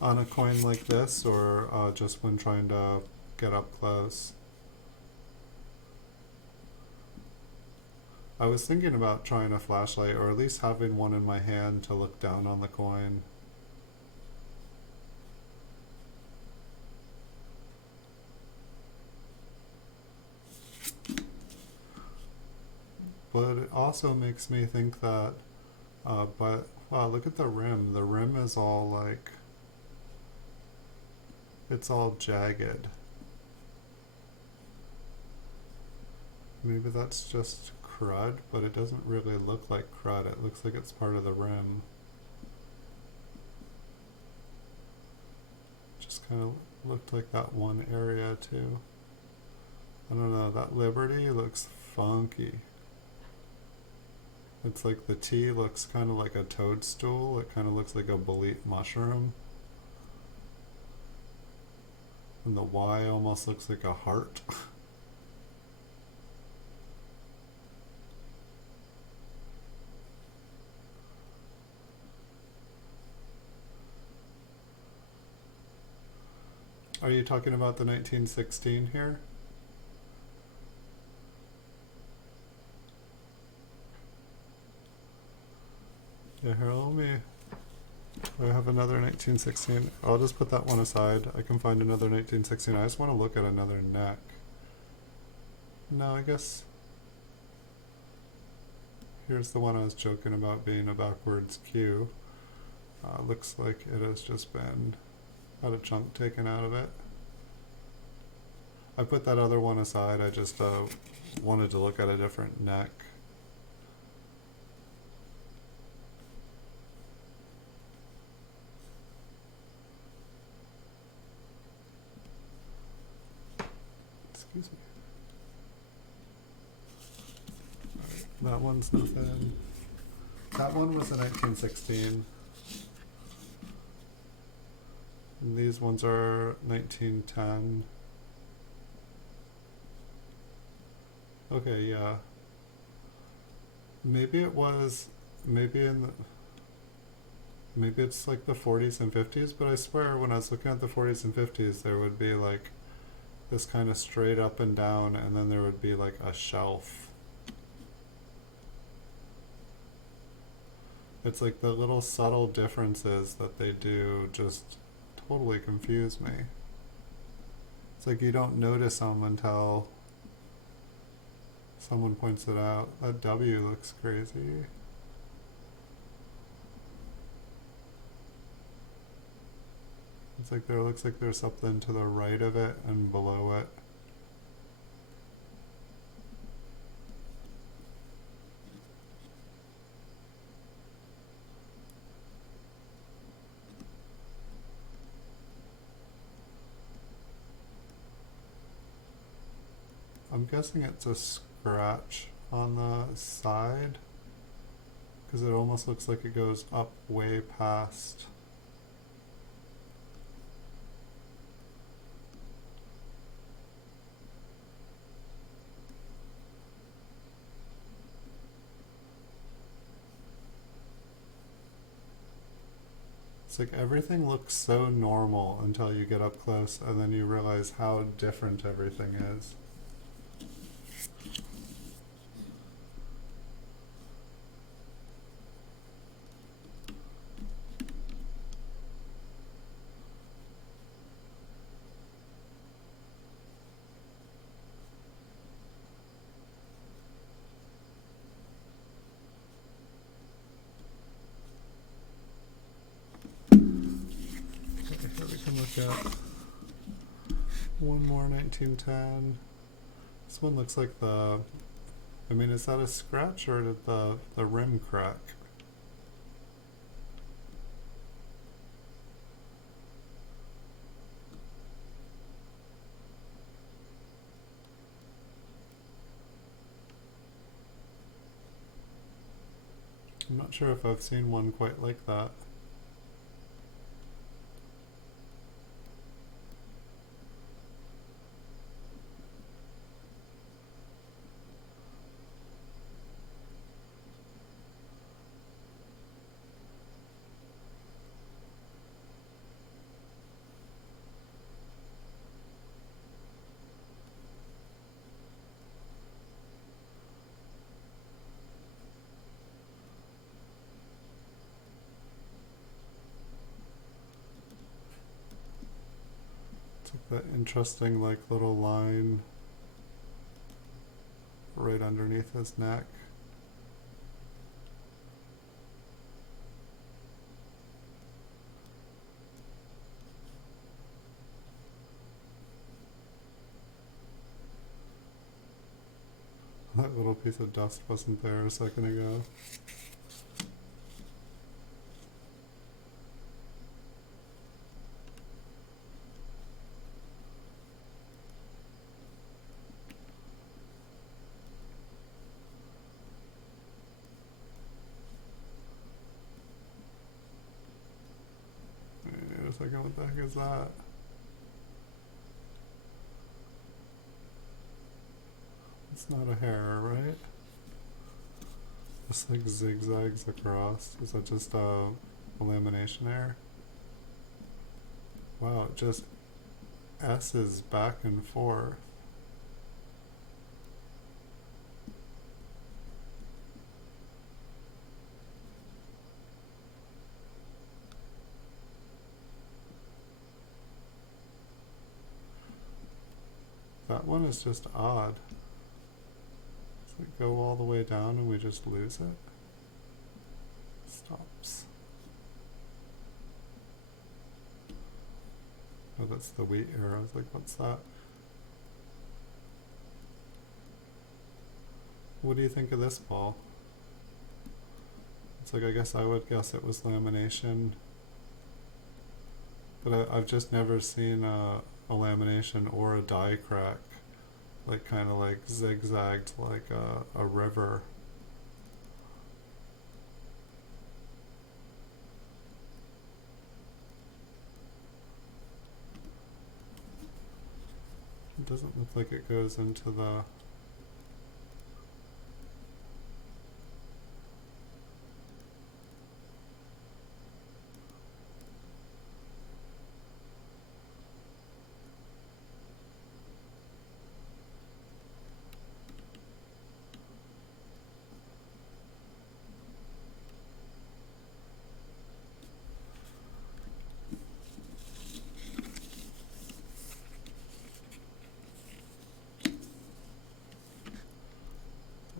On a coin like this, or just when trying to get up close? I was thinking about trying a flashlight, or at least having one in my hand to look down on the coin. But it also makes me think that, but wow, look at the rim. The rim is all like, it's all jagged. Maybe that's just crud, but it doesn't really look like crud. It looks like it's part of the rim. Just kind of looked like that one area too. I don't know, that Liberty looks funky. It's like the T looks kind of like a toadstool. It kind of looks like a bolete mushroom. And the Y almost looks like a heart. Are you talking about the 1916 here? Yeah, here, let me... I have another 1916. I'll just put that one aside. I can find another 1916. I just want to look at another neck. No, I guess... Here's the one I was joking about being a backwards Q. Looks like it has just been... had a chunk taken out of it. I put that other one aside. I just wanted to look at a different neck. Excuse me. Right, that one's nothing. That one was a 1916. And these ones are 1910. Okay, yeah. Maybe it was, maybe in the, maybe it's like the 40s and 50s, but I swear when I was looking at the 40s and 50s, there would be like this kind of straight up and down, and then there would be like a shelf. It's like the little subtle differences that they do just totally confuse me. It's like you don't notice them until someone points it out. That W looks crazy. It's like there looks like there's something to the right of it and below it. I'm guessing it's a scratch on the side, because it almost looks like it goes up way past. It's like everything looks so normal until you get up close, and then you realize how different everything is. at one more 1910. This one looks like the, I mean, is that a scratch or did the rim crack? I'm not sure if I've seen one quite like that. That interesting like little line right underneath his neck. That little piece of dust wasn't there a second ago. Wait a second, what the heck is that? It's not a hair, right? Just like zigzags across. Is that just a lamination error? Wow, it just S's back and forth. That one is just odd. Does it go all the way down and we just lose it? Stops. Oh, that's the wheat arrow. I was like, what's that? What do you think of this ball? It's like, I guess I would guess it was lamination. But I've just never seen a lamination or a die crack, like kind of like zigzagged like a river. It doesn't look like it goes into the...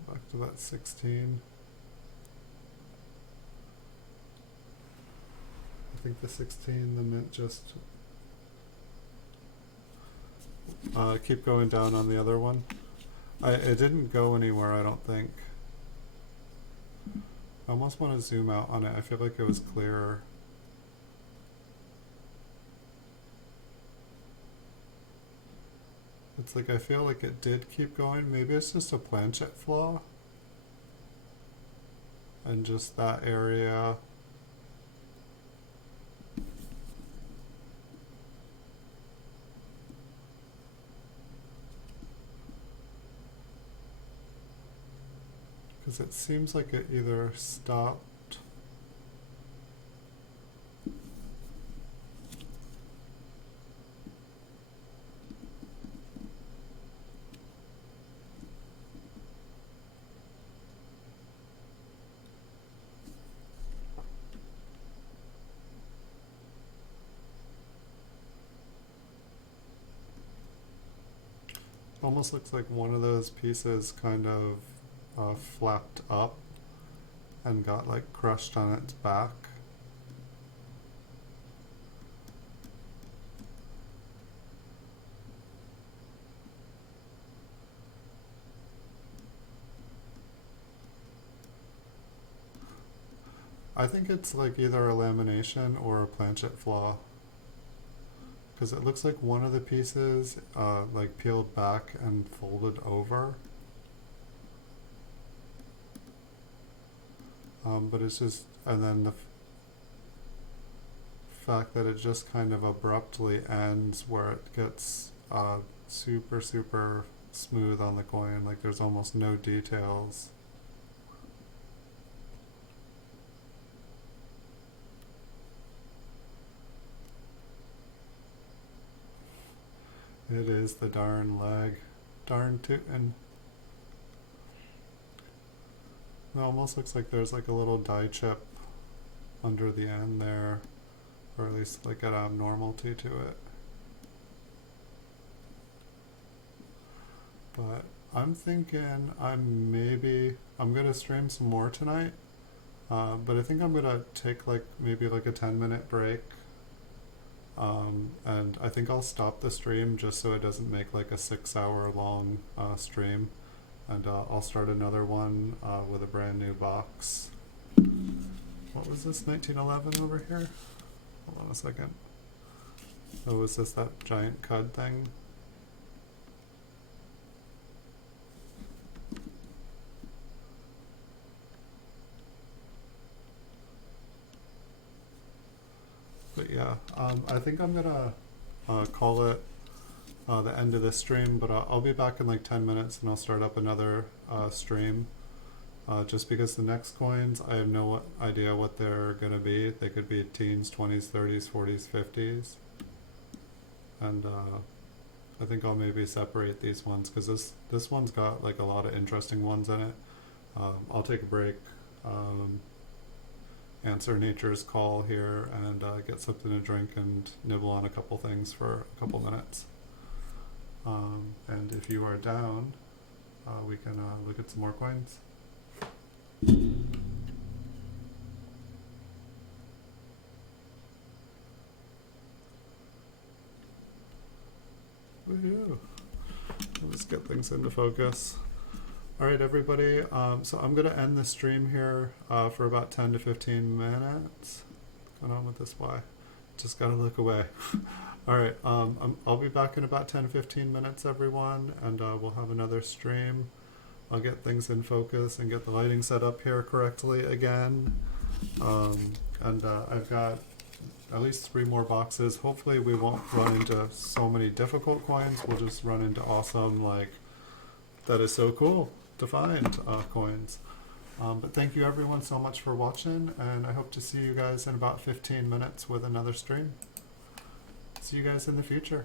Back to that 16. I think the 16, the mint just keep going down on the other one. It didn't go anywhere, I don't think. I almost want to zoom out on it. I feel like it was clearer. It's like I feel like it did keep going. Maybe it's just a planchet flaw. And just that area. Because it seems like it either stopped. Almost looks like one of those pieces kind of flapped up and got like crushed on its back. I think it's like either a lamination or a planchet flaw. Because it looks like one of the pieces like peeled back and folded over. But it's just, and then the fact that it just kind of abruptly ends where it gets super, super smooth on the coin, like there's almost no details. It is the darn leg. Darn tootin'. It almost looks like there's like a little die chip under the end there, or at least like an abnormality to it. But I'm thinking I'm gonna stream some more tonight, but I think I'm gonna take like maybe like a 10-minute break, and I think I'll stop the stream just so it doesn't make like a 6-hour long stream, and I'll start another one with a brand new box. What was this, 1911 over here? Hold on a second. Oh, was this that giant cud thing? But yeah, I think I'm gonna call it the end of this stream, but I'll be back in like 10 minutes and I'll start up another stream. Just because the next coins, I have no idea what they're gonna be. They could be teens, 20s, 30s, 40s, 50s. And I think I'll maybe separate these ones because this one's got like a lot of interesting ones in it. I'll take a break. Answer nature's call here and get something to drink and nibble on a couple things for a couple minutes. And if you are down, we can look at some more coins. Woohoo! Let's get things into focus. Alright everybody, so I'm going to end the stream here for about 10 to 15 minutes. What's going on with this Y? Just gotta look away. Alright, I'll be back in about 10 to 15 minutes everyone, and we'll have another stream. I'll get things in focus and get the lighting set up here correctly again. And I've got at least 3 more boxes. Hopefully we won't run into so many difficult coins, we'll just run into awesome, like, that is so cool to find coins. But thank you everyone so much for watching, and I hope to see you guys in about 15 minutes with another stream. See you guys in the future.